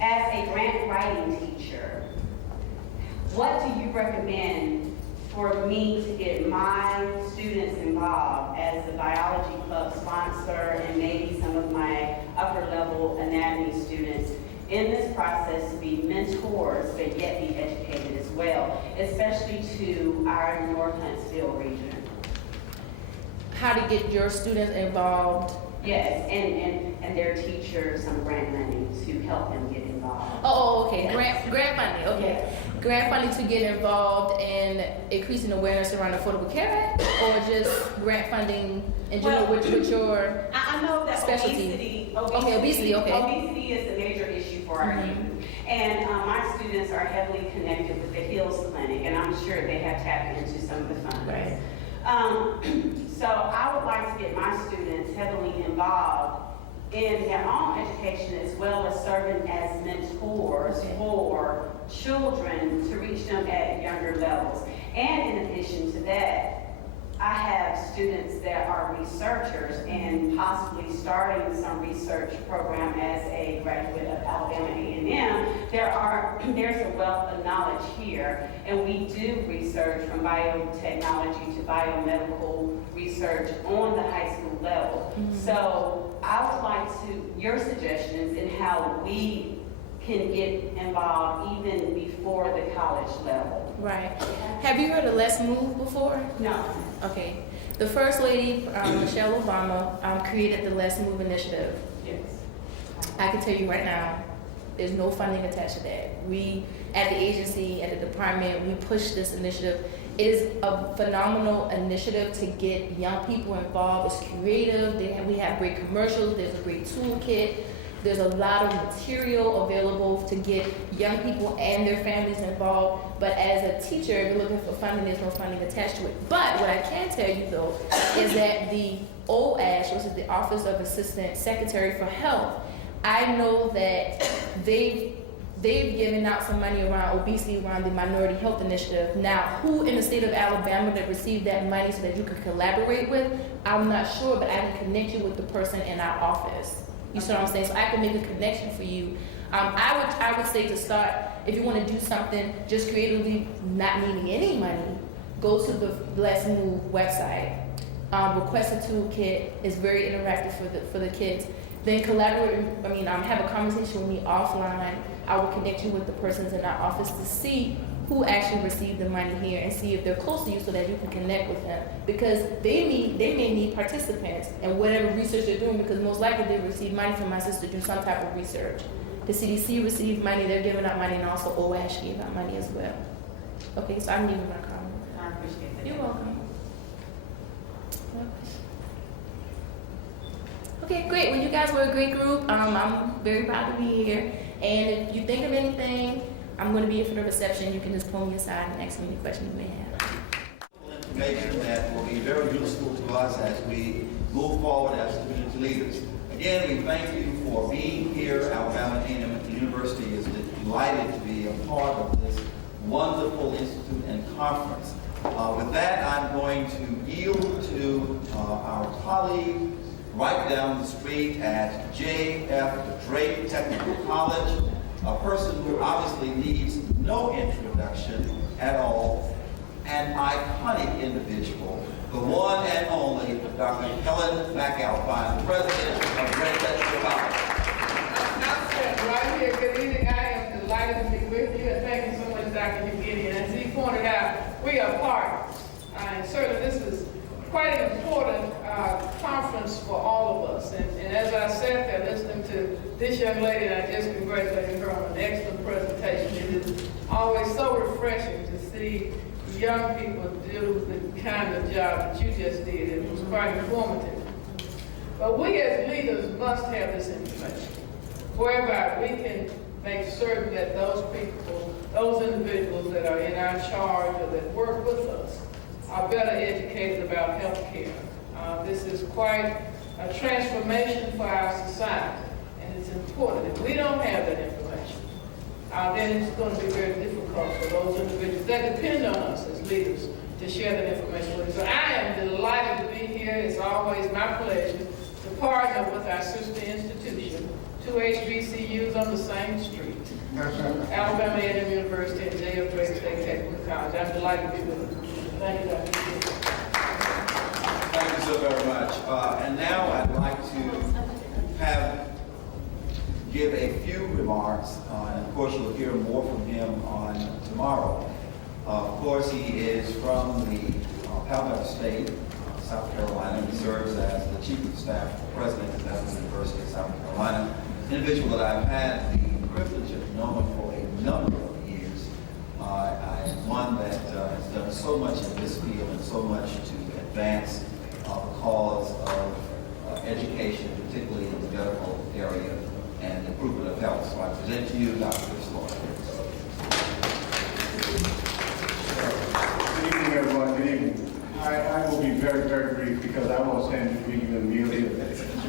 As a grant writing teacher, what do you recommend for me to get my students involved as the biology club sponsor and maybe some of my upper level anatomy students in this process to be mentors but yet be educated as well, especially to our North Huntsville region? How to get your students involved? Yes, and their teachers some grant money to help them get involved. Oh, okay. Grant funding. Okay. Yes. Grant funding to get involved in increasing awareness around the Affordable Care Act, or just grant funding in general with your I know that specialty? Obesity Okay. is a major issue for our youth. And my students are heavily connected with the Hills Clinic, and I'm sure they have tapped into some of the funds. Right. So I would like to get my students heavily involved in their own education as well as serving as mentors for children to reach them at younger levels. And in addition to that, I have students that are researchers and possibly starting some research program as a graduate of Alabama A&M. There's a wealth of knowledge here, and we do research from biotechnology to biomedical research on the high school level. So I would like your suggestions in how we can get involved even before the college level. Right. Have you heard of Let's Move before? No. Okay. The First Lady, Michelle Obama, created the Let's Move initiative. Yes. I can tell you right now, there's no funding attached to that. We, at the agency, at the department, we push this initiative. It is a phenomenal initiative to get young people involved. It's creative. We have great commercials. There's a great toolkit. There's a lot of material available to get young people and their families involved. But as a teacher, if you're looking for funding, there's no funding attached to it. But what I can tell you, though, is that the OASH, which is the Office of Assistant Secretary for Health, I know that they've given out some money around obesity, around the Minority Health Initiative. Now, who in the state of Alabama that received that money so that you could collaborate with, I'm not sure, but I can connect you with the person in our office. You see what I'm saying? So I can make a connection for you. I would say to start, if you want to do something just creatively, not needing any money, go to the Let's Move website. Request a toolkit. It's very interactive for the kids. Then collaborate. Have a conversation with me offline. I will connect you with the persons in our office to see who actually received the money here and see if they're close to you so that you can connect with them. Because they may need participants in whatever research they're doing, because most likely they receive money from us to do some type of research. The CDC received money, they're giving out money, and also OASH gave out money as well. Okay, so I'm leaving my comment. I appreciate that. You're welcome. Okay, Okay, great. Well, you guys were a great group. I'm very proud to be here. And if you think of anything, I'm going to be here for the reception. You can just pull me aside and ask me any questions you may have. Information that will be very useful to us as we move forward as community leaders. Again, we thank you for being here. Alabama A&M University is delighted to be a part of this wonderful institute and conference. With that, I'm going to yield to our colleague right down the street at J.F. Drake Technical College, a person who obviously needs no introduction at all, an iconic individual, the one and only Dr. Helen McAlpine, President of Drake Technical College. I'm sitting right here. Good evening. I am delighted to be with you, and thank you so much, Dr. Gideon. As he pointed out, we are part, and certainly this is quite an important conference for all of us. And as I sat there listening to this young lady, and I just congratulated her on an excellent presentation, it is always so refreshing to see young people do the kind of job that you just did. It was quite informative. But we as leaders must have this information, whereby we can make certain that those people, those individuals that are in our charge or that work with us are better educated about health care. This is quite a transformation for our society, and it's important. If we don't have that information, then it's going to be very difficult for those individuals that depend on us as leaders to share that information with us. So I am delighted to be here. It's always my pleasure to partner with our sister institution, 2 HBCUs on the same street, Alabama A&M University and J.F. Drake State Technical College. I'm delighted to be with you. Thank you, Dr. Thank you so very much. And now I'd like to give a few remarks, and of course you'll hear more from him on tomorrow. Of course, he is from the Palmetto State, South Carolina. He serves as the Chief of Staff for President of the University of South Carolina, an individual that I've had the privilege of knowing for a number of years. One that has done so much in this field and so much to advance the cause of education, particularly in the medical area and improvement of health. So I present to you Dr. Chris. Good evening, everyone. Good evening. I will be very, very brief because I won't stand to greet you immediately.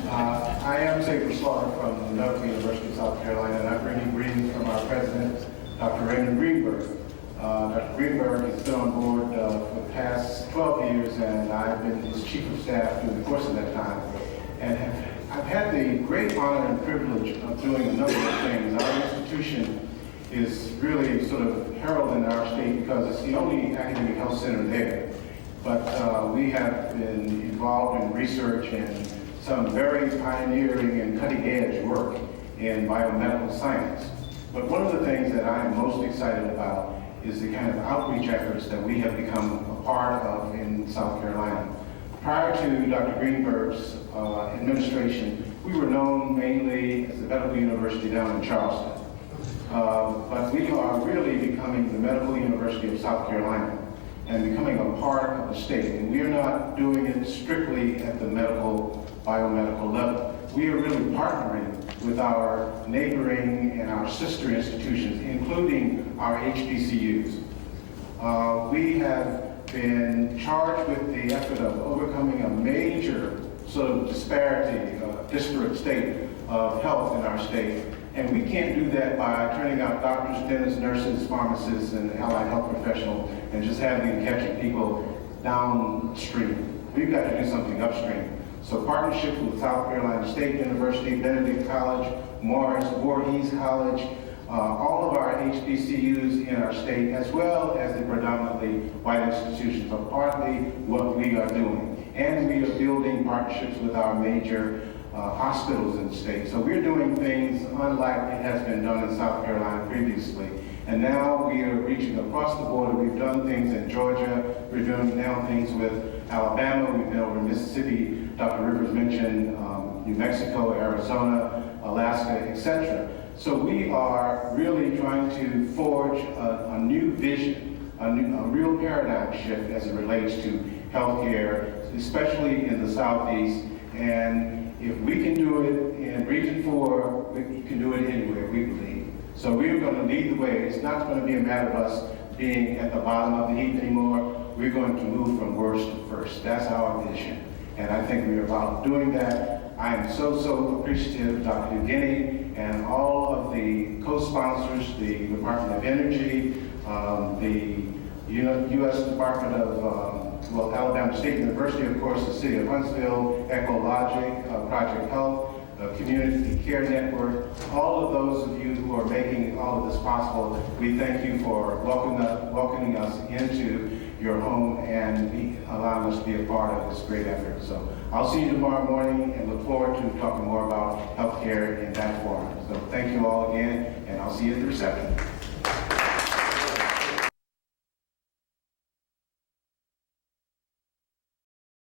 I am Xavier Slaughter from the Medical University of South Carolina, and I bring you greetings from our president, Dr. Raymond Greenberg. Dr. Greenberg has been on board for the past 12 years, and I've been his chief of staff during the course of that time. And I've had the great honor and privilege of doing a number of things. Our institution is really sort of heralded in our state because it's the only academic health center there. But we have been involved in research and some very pioneering and cutting-edge work in biomedical science. But one of the things that I am most excited about is the kind of outreach efforts that we have become a part of in South Carolina. Prior to Dr. Greenberg's administration, we were known mainly as the Medical University down in Charleston. But we are really becoming the Medical University of South Carolina and becoming a part of the state. And we are not doing it strictly at the biomedical level. We are really partnering with our neighboring and our sister institutions, including our HBCUs. We have been charged with the effort of overcoming a major sort of disparity, disparate state of health in our state. And we can't do that by turning out doctors, dentists, nurses, pharmacists, and allied health professionals and just having them catching people downstream. We've got to do something upstream. So partnership with South Carolina State University, Benedict College, Morris, Voorhees College, all of our HBCUs in our state, as well as the predominantly white institutions, are partly what we are doing. And we are building partnerships with our major hospitals in the state. So we're doing things unlike it has been done in South Carolina previously. And now we are reaching across the border. We've done things in Georgia. We're doing now things with Alabama. We've been over Mississippi. Dr. Rivers mentioned New Mexico, Arizona, Alaska, etc. So we are really trying to forge a new vision, a real paradigm shift as it relates to healthcare, especially in the Southeast. And If we can do it in Region 4, we can do it anywhere, we believe. So we're going to lead the way. It's not going to be a matter of us being at the bottom of the heap anymore. We're going to move from worst to first. That's our vision. And I think we're about doing that. I am so appreciative of Dr. Guinea and all of the co-sponsors, the Department of Energy, the U.S. Department of, Alabama State University, of course, the City of Huntsville, EcoLogic, Project Health, Community Care Network, all of those of you who are making all of this possible. We thank you for welcoming us into your home and allowing us to be a part of this great effort. So I'll see you tomorrow morning and look forward to talking more about healthcare in that forum. So thank you all again, and I'll see you at the reception.